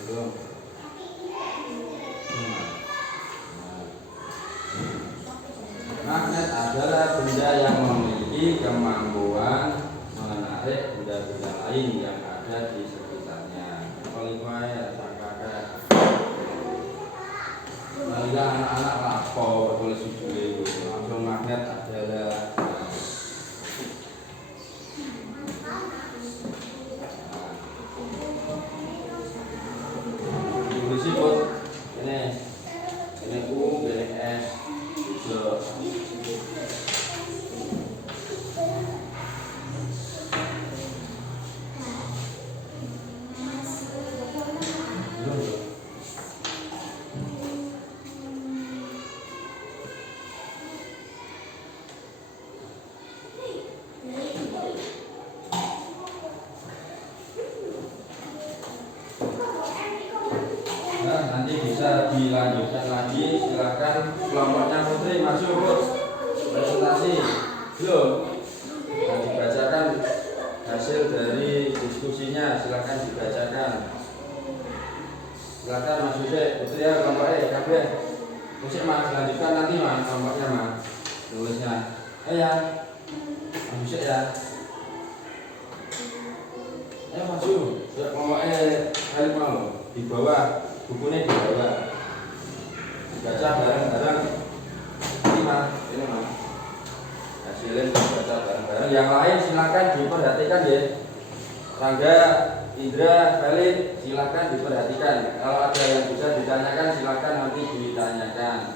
belum. Magnet adalah benda yang memiliki kemampuan menarik benda-benda lain yang ada di sekitarnya. Kalau saya sangka anak-anak lapor tulis judul langsung magnet adalah disebut ini U, ini S, nanti bisa dilanjutkan lagi. Silakan kelompoknya Putri masuk presentasi belum? Nah, dibacakan hasil dari diskusinya, silakan dibacakan. Silakan Mas Yusuf, Putri ya kelompoknya kabeh. Musik Mas lanjutkan nanti Mas kelompoknya Mas tulisnya. Ya Mas Yusuf ya. Masuk ya kelompoknya kali mau di bawah. Bukunya di bawah, dibaca bareng-bareng. Ini Mas, hasilnya dibaca bareng-bareng. Yang lain silakan diperhatikan ya. Rangga, Indra, Felix, silakan diperhatikan. Kalau ada yang bisa ditanyakan, silakan nanti ditanyakan.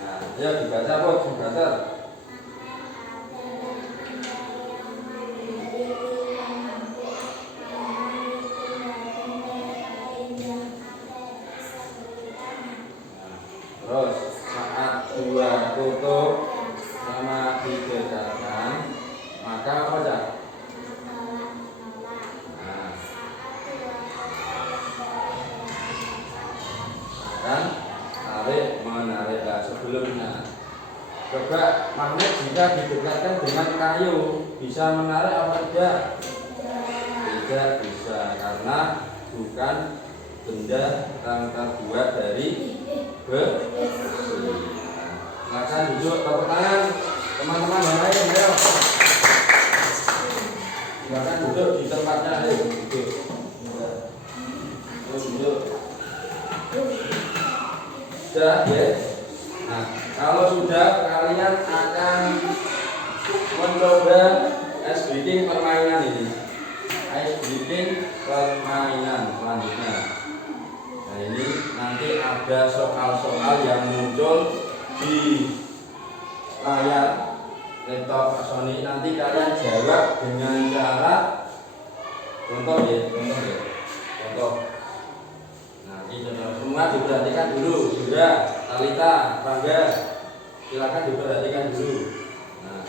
Nah, ya dibaca Bos, dibaca. Terus saat dua kutub sama didekatkan, maka apa saja? Nah, akan tarik menarik. Nah, sebelumnya coba magnet jika didekatkan dengan kayu bisa menarik apa tidak? Tidak bisa, karena bukan benda yang terbuat dari besi. Silakan duduk, tepuk tangan teman-teman yang lain, ayo. Silakan duduk di tempatnya, ayo duduk. Duduk. Sudah ya. Nah, kalau sudah kalian akan mencoba ice breaking permainan ini. Ice breaking permainan selanjutnya. Nah, ini nanti ada soal-soal yang muncul di layar laptop Pak Sony. Nanti kalian jawab dengan cara contoh. Nanti semua diperhatikan dulu. Sudah, Talita, Rangga, silakan diperhatikan dulu. Nah,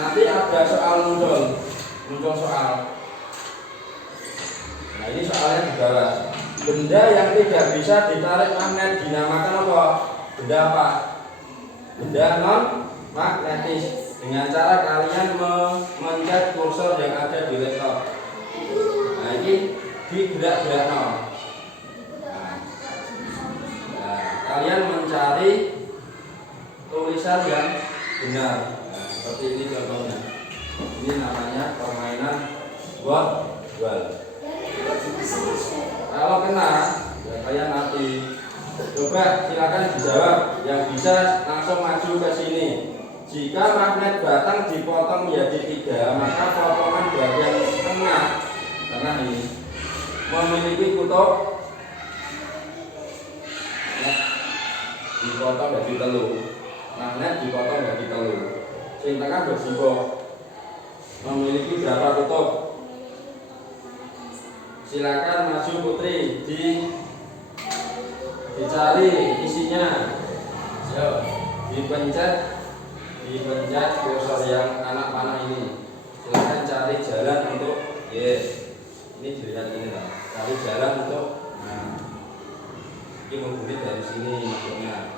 nanti ada soal muncul soal. Nah, ini soalnya di bawah. Benda yang tidak bisa ditarik magnet dinamakan apa? Benda apa? Benda non magnetis. Dengan cara kalian memencet kursor yang ada di laptop. Nah, ini digerak-gerak nol. Nah, kalian mencari tulisan yang benar. Nah, seperti ini contohnya. Ini namanya permainan bol. Kalau kena, ya kalian nanti coba silakan dijawab. Yang bisa langsung maju ke sini. Jika magnet batang dipotong menjadi 3, maka potongan bagian tengah ini memiliki kutub ya, dipotong jadi telur. Magnet dipotong jadi telur. Sing tengah bersimbol memiliki berapa kutub? Silakan maju Putri, dicari isinya. Yuk, dipencet kursor yang anak panah ini. Silakan cari jalan untuk ini dilihat ini lah. Cari jalan untuk ini membuli dari sini maksudnya.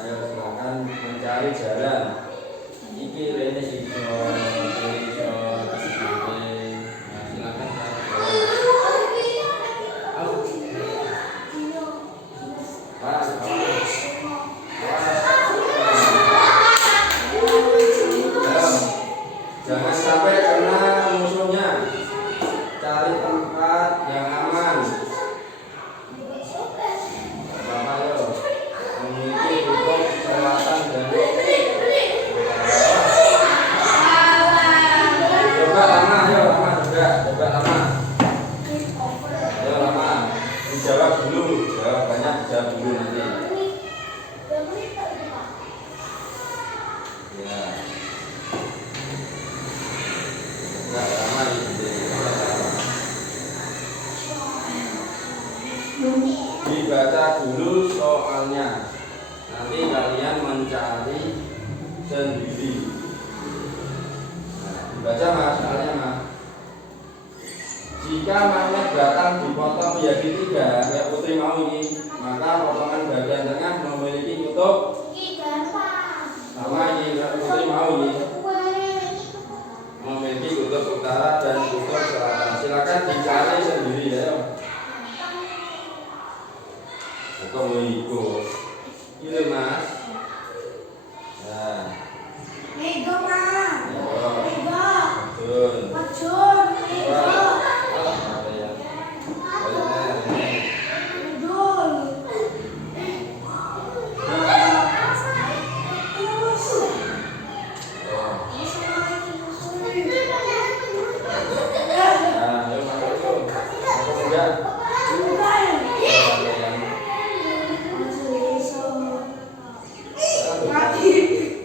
Ayo silakan mencari jalan. Iki rene iso mencari tempat yang aman. Bapak yo memiliki kutub selatan dan coba lama, ayo lama juga, coba lama. Ayo lama. Dijawab dulu, jawabannya dijawab dulu nanti. Ya. Enggak lama ini. Dibaca dulu soalnya. Nanti kalian mencari sendiri. Nah, dibaca mas, soalnya mas. Jika magnet batang dipotong menjadi 3 kayak putri mau ini, maka potongan bagian tengah memiliki kutub sama ini kayak putri mau ini memiliki kutub utara dan kutub selatan. Silakan dicari sendiri ya. Kok ikut? Ini mas. Nah. Ego mas. Ego. Betul. Macun. Ego. Ada yang lainnya. Udul. Nah, yuk masuk itu. Masuk enggak?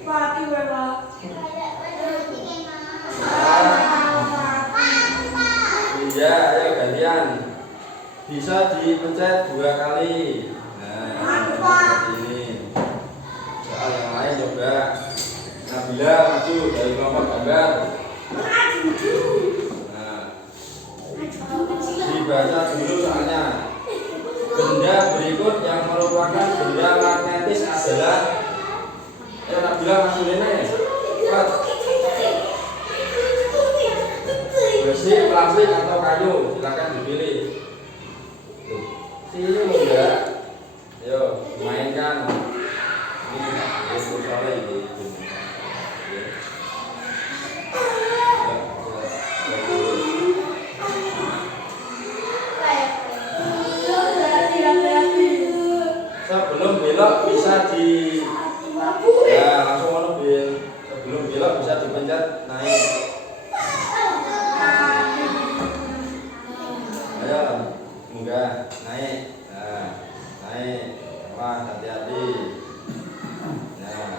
Pati berapa? Iya, ayo gantian. Bisa dipencet 2 kali. Nah, seperti ini. Soal yang lain coba. Nabila maju dari kelompok gambar. Nah, dibaca dulu soalnya. Benda berikut yang merupakan benda magnetis adalah. Ayo Nabila masuk ini. Cepat. Besi, plastik atau kayu, silakan dipilih. Sini enggak? Ayo mainkan. Ini sore ini. Sebelum belok bisa di ya langsung mobil. Sebelum belok bisa dipencet naik. Ayo, enggak naik. Nah, naik. Wah, hati-hati. Nah,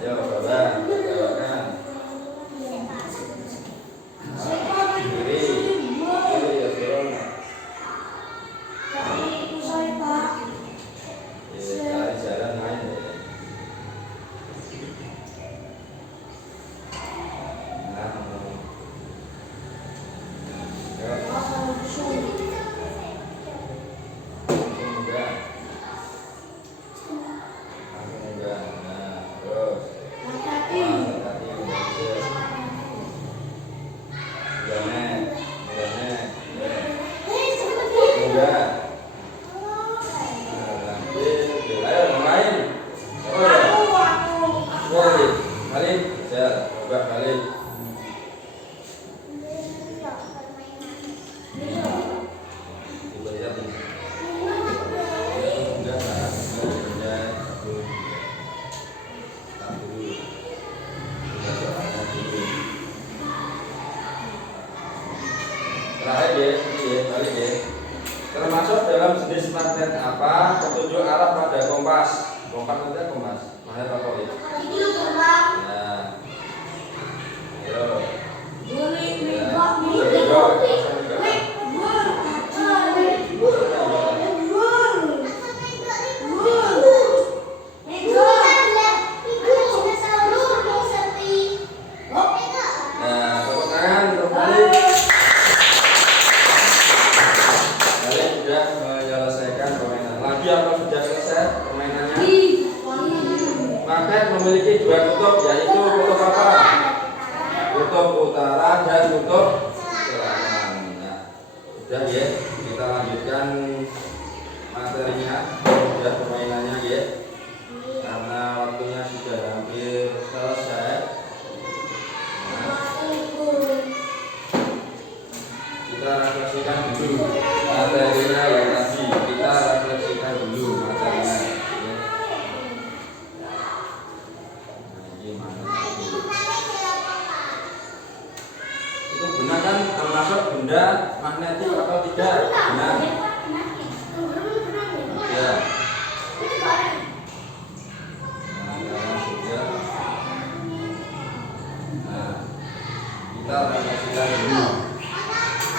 ayo bawa, bawakan. Kiri, kiri ya turun. Cari jalan lain deh. Nah, termasuk dalam jenis magnet apa petunjuk arah pada kompas? Kompas itu kompas. Magnet apa ini? Nah, ayo. Magnet memiliki 2 kutub, yaitu kutub apa? Kutub utara dan kutub selatan. Nah, sudah ya, kita lanjutkan materinya, sudah permainannya ya, karena waktunya sudah hampir selesai. Nah, kita refleksikan dulu materinya yang tadi. Kita refleksikan dulu materinya. Ya. Nah, ini mana tadi? Itu benar kan termasuk benda magnetik atau tidak? Benar. Ya. Kita refleksikan dulu.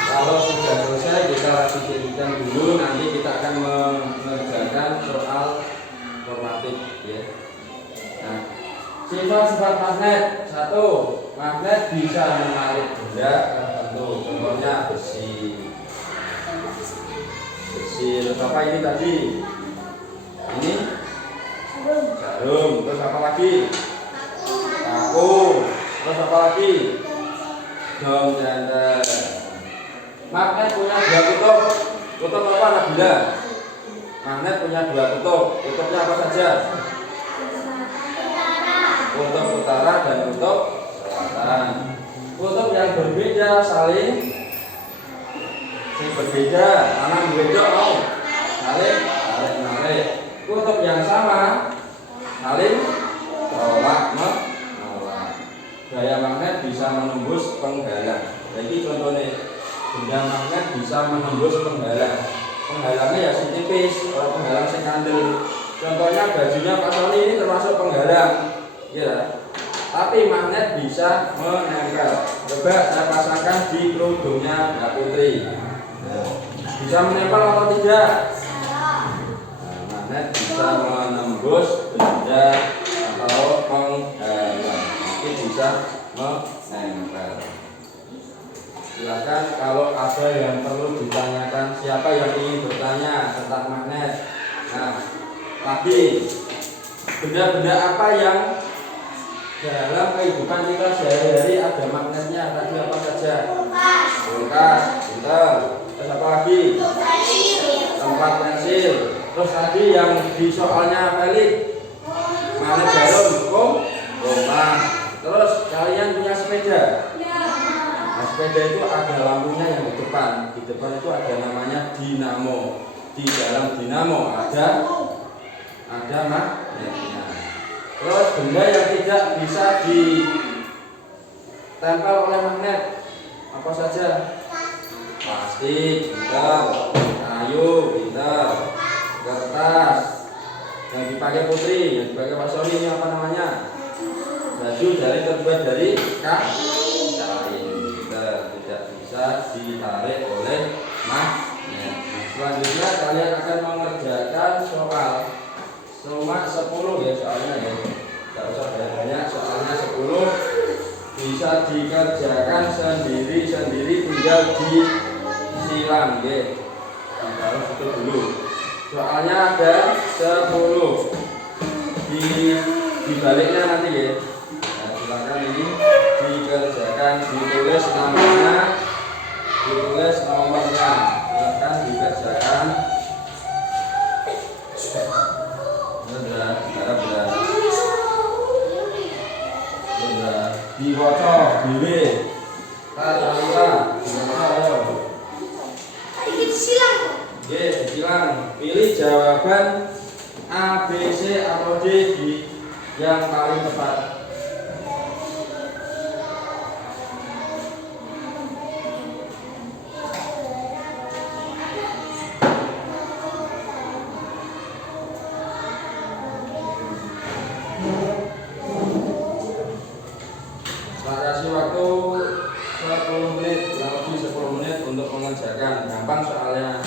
Kalau sudah selesai kita refleksikan dulu, nanti kita akan mengerjakan soal formatif ya. Nah, sifat-sifat magnet. 1. Magnet bisa menarik benda tertentu. Contohnya besi. Terus apa ini tadi? Ini jarum. Terus apa lagi? Paku. Terus apa lagi? Dom janda. Magnet punya 2 kutub. Kutub apa Nabila? Magnet punya 2 kutub. Kutubnya apa saja? Kutub utara dan kutub selatan. Kutub yang berbeda saling berbeda. Tangan berbeda mau saling menarik. Kutub yang sama saling tolak menolak. Gaya magnet bisa menembus penghalang. Jadi contohnya benda magnet bisa menembus penghalang. Penghalangnya ya sing tipis, kalau penghalang sing kandel. Contohnya bajunya Pak Sony ini termasuk penghalang, ya. Tapi magnet bisa menempel. Coba saya pasangkan di kerudungnya Mbak Putri. Bisa menempel atau tidak? Nah, magnet bisa menembus benda atau penghalang. Mungkin bisa menempel. Silakan kalau ada yang perlu ditanyakan, siapa yang ingin bertanya tentang magnet. Nah, lagi benda-benda apa yang dalam kehidupan kita sehari-hari ada magnetnya? Tadi apa saja? Kulkas, pintar. Terus apa lagi? Tempat pensil. Terus tadi yang di soalnya Felix, magnet jarum, rumah. Terus kalian punya sepeda? Nah, sepeda itu ada lampunya yang di depan. Di depan itu ada namanya dinamo. Di dalam dinamo ada magnetnya. Terus benda yang tidak bisa ditempel oleh magnet apa saja? Plastik, pintar. Kayu, pintar. Kertas. Yang dipakai Putri, yang dipakai Pak Sony ini apa namanya? Baju dari terbuat dari kain. Tidak bisa ditarik oleh magnet. Selanjutnya kalian akan mengerjakan soal cuma 10 ya soalnya ya. Tidak usah banyak, soalnya 10 bisa dikerjakan sendiri-sendiri, tinggal disilang ya. Harus itu dulu. Soalnya ada 10 di baliknya nanti ya. Nah, silakan ini dikerjakan, ditulis namanya, ditulis nomornya, silakan dikerjakan. Sudah dibaca dhewe. Dibaca ayo. Disilang. Pilih jawaban A, B, C atau D yang paling tepat. Kasih waktu 10 menit, kurang lebih 10 menit untuk mengerjakan. Gampang soalnya.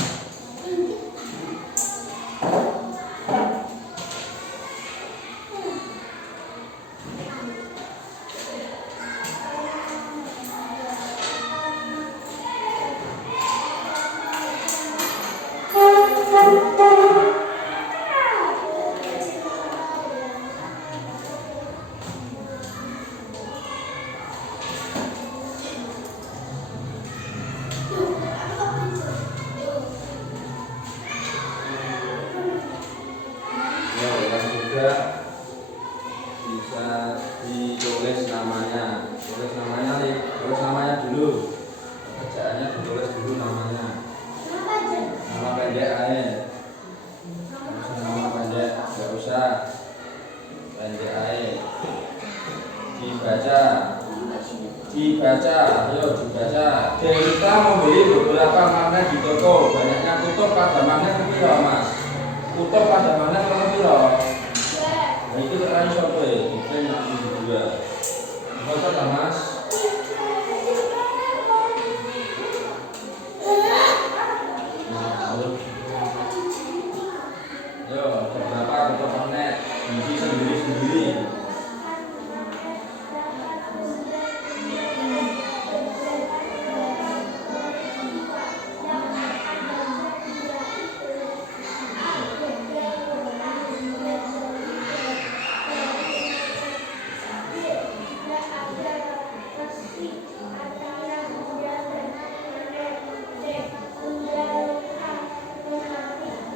Kita membeli beberapa magnet di toko. Banyaknya kutub pada magnet berapa, Mas? Kutub pada magnet berapa? Nah, itu terang sopo ya. Kita nanti juga. Kutub lah, Mas. Yo, beberapa kutub magnet diisi sendiri-sendiri.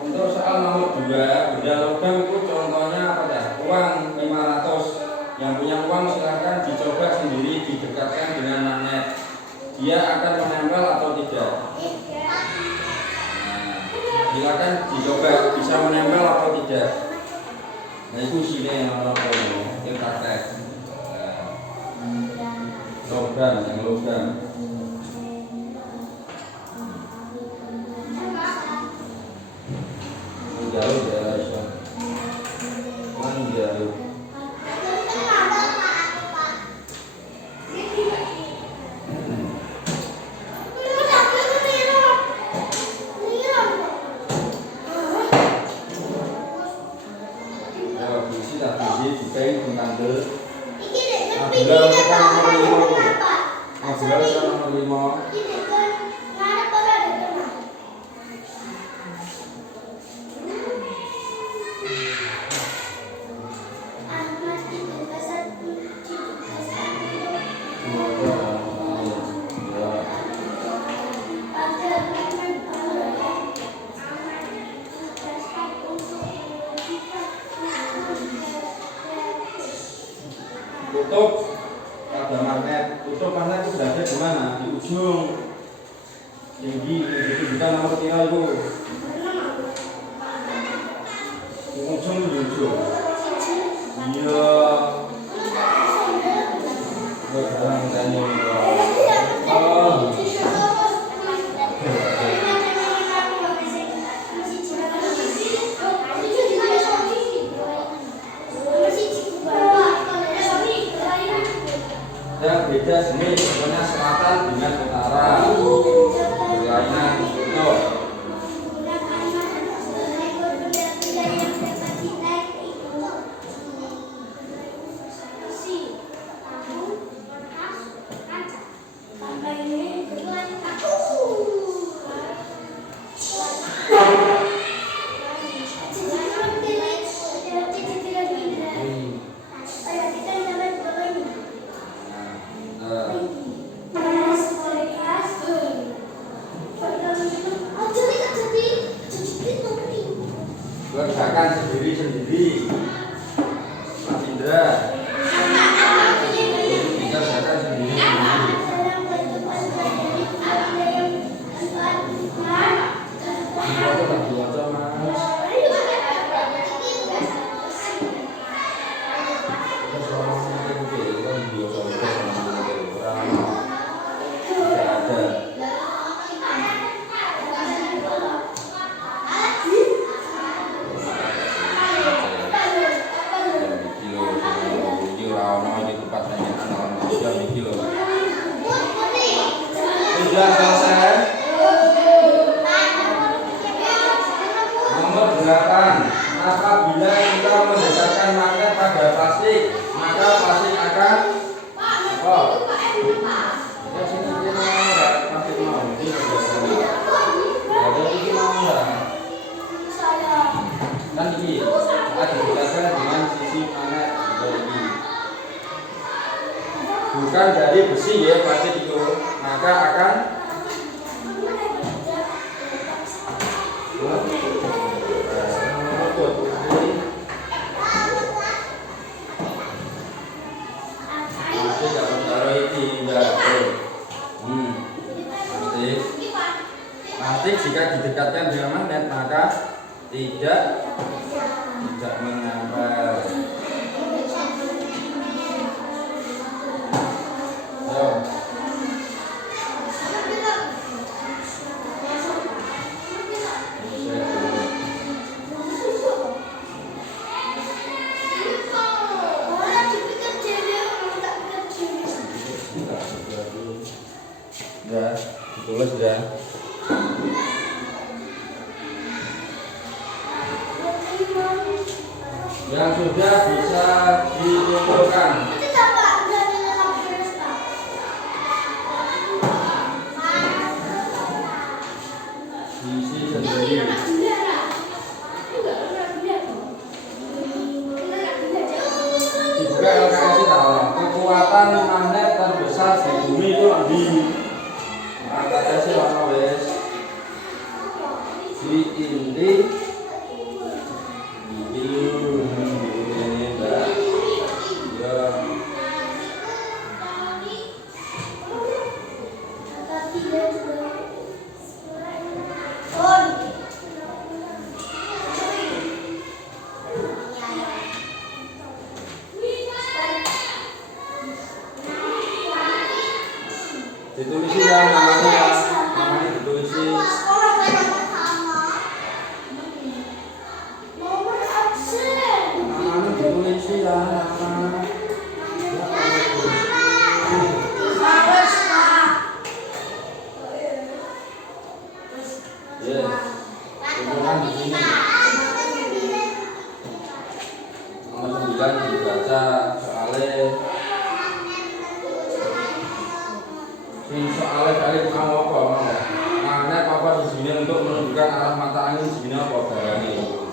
Untuk soal nomor 2, benda logam itu contohnya apa ya? Uang 500. Yang punya uang silahkan dicoba sendiri, didekatkan dengan magnet. Dia akan menempel atau tidak? Nah, silakan dicoba, bisa menempel atau tidak? Nah, itu sini yang nomor 2, kita tes. Logam, yang logam. Jauh ya, Aisyah. Jauh. Ya, bisi tak bisi, bukain pengkandel. Abdullah sekarang nomor 5. Abdullah sekarang nomor 5. Kutub pada magnet. Kutub magnet itu berada di mana? Di ujung tinggi. Itu bukan nomor kira itu. Di ujung di ujung. Iya. Berang tanya. Oh. Dan beda jenis, contohnya selatan dengan utara, berlainan kutub. Kerjakan sendiri-sendiri, Mas Indra. Dikerjakan sendiri-sendiri. Dibaca tak dibaca, Mas. Kita selama itu kan biasa orang tidak ada. Sudah selesai. Nomor 8. Apabila kita mendekatkan magnet pada plastik, maka plastik akan ya sini dia mau enggak? Plastik mau. Ini sudah. Ada ini mau enggak? Kan ini saat didekatkan dengan sisi magnet ini. Bukan dari besi ya plastik itu, maka akan masih dapat taruh ini enggak plastik jika didekatkan dengan magnet maka tidak menempel. sudah? Yang sudah bisa dikumpulkan. Diisi sendiri. Dibuka LKS tahu. Kekuatan magnet terbesar di bumi itu di LKS warna wes di inti ini mbak ya. Ditulisi ya namanya ditulisi. Namanya ditulisi ya nama. Ya, kumpulkan di sini. Nomor 9 dibaca soalnya. Soalnya kali mau apa mau? Magnet apa di sini untuk menunjukkan arah mata angin di sini apa barangnya?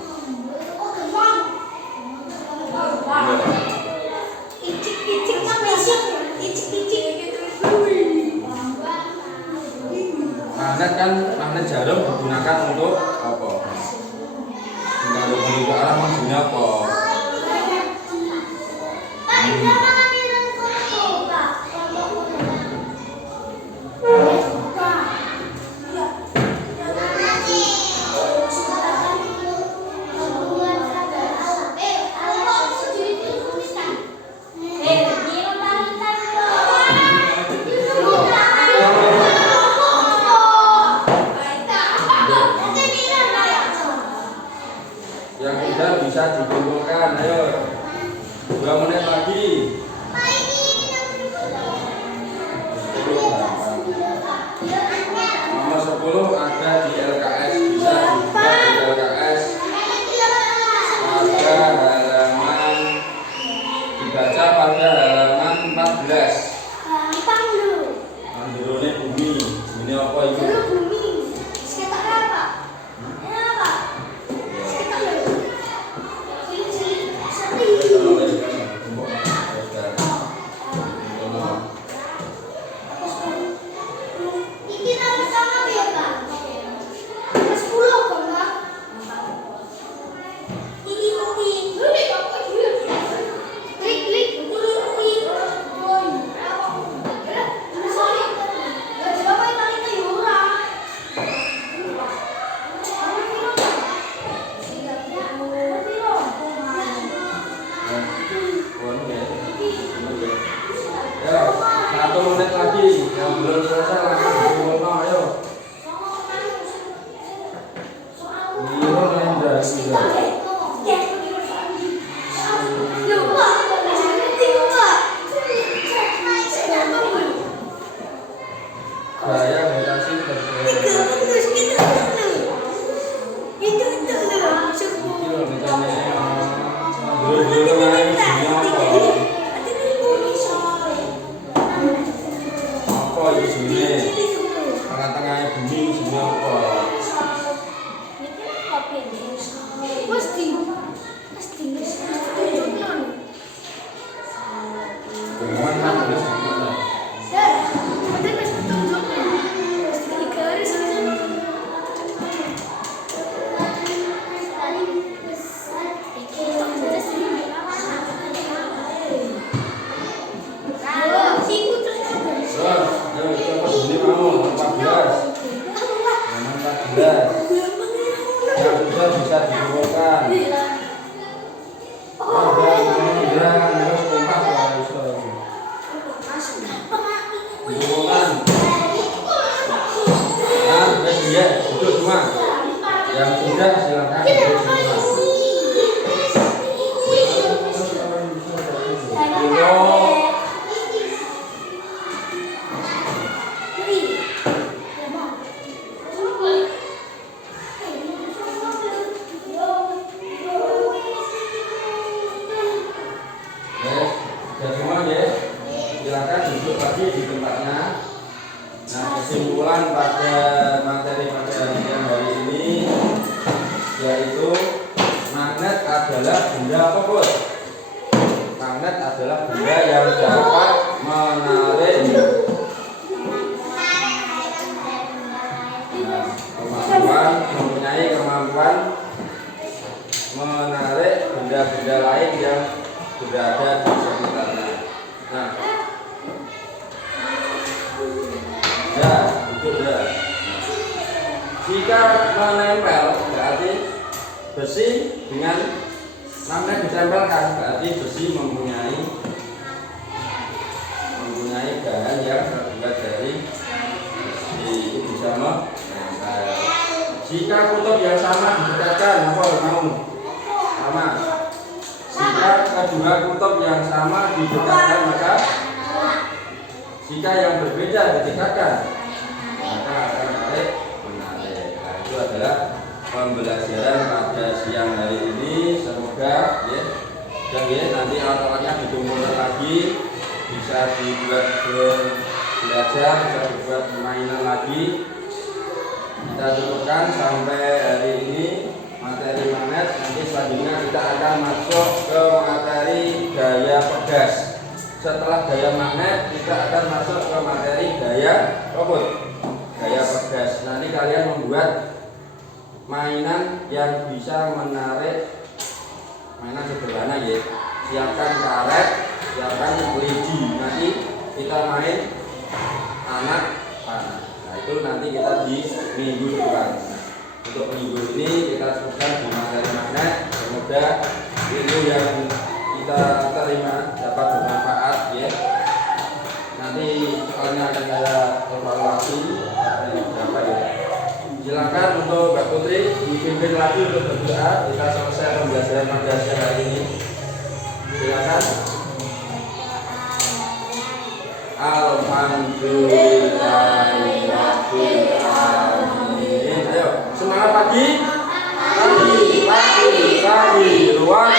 Magnet kan magnet jarum digunakan untuk apa? Untuk menunjuk arah di sini apa? Yang sudah bisa dikumpulkan, ayo 2 menit lagi. Nomor 10 ada di LKS, bisa dibuka di LKS pada halaman, dibaca pada halaman 14. Androne bumi, ini apa itu? Ya, 1 menit lagi, yang belum selesai langsung dikumpulkan, ayo. Iya, Nenda, sudah. Gaya rotasi terberat. Tengah-tengahnya bumi isinya apa? Bagaimana kan udah segini? Yang sudah bisa dikumpulkan. Terus kompas lah dikumpulkan. Nah, ya, duduk semua. Yang sudah silakan duduk semua. pengetahuan pada materi yang hari ini, yaitu magnet adalah benda apa, Bos? Magnet adalah benda yang dapat menarik. Mempunyai kemampuan menarik benda-benda lain yang berada di sekitarnya. Nah, ya, itu ya. Jika menempel berarti besi dengan magnet ditempelkan, berarti besi mempunyai bahan yang terbuat dari besi, itu bisa menempel. Jika kutub yang sama didekatkan, apa mau? Sama. Jika kedua kutub yang sama didekatkan, maka jika yang berbeda didekatkan, maka akan menarik. Nah, itu adalah pembelajaran pada siang hari ini. Semoga ya, dan ya nanti alat-alatnya dikumpulkan lagi, bisa dibuat belajar, bisa dibuat mainan lagi. Kita cukupkan sampai hari ini materi magnet. Nanti selanjutnya kita akan masuk ke materi gaya pegas. Setelah gaya magnet kita akan masuk ke materi gaya robot, gaya pegas. Nanti kalian membuat mainan yang bisa menarik, mainan sederhana ya. Siapkan karet, siapkan kelidi. Nanti kita main anak panah. Nah, itu nanti kita di minggu depan. Untuk minggu ini kita cukupkan di materi magnet. Semoga ilmu yang kita terima dapat bermanfaat ya. Nanti soalnya akan ada evaluasi berapa ya. Silakan untuk Mbak Putri dipimpin lagi untuk berdoa. Kita selesai pembelajaran pada siang hari ini. Silakan. Alhamdulillahirabbil alamin. Ayo, semangat pagi. Pagi. Ruang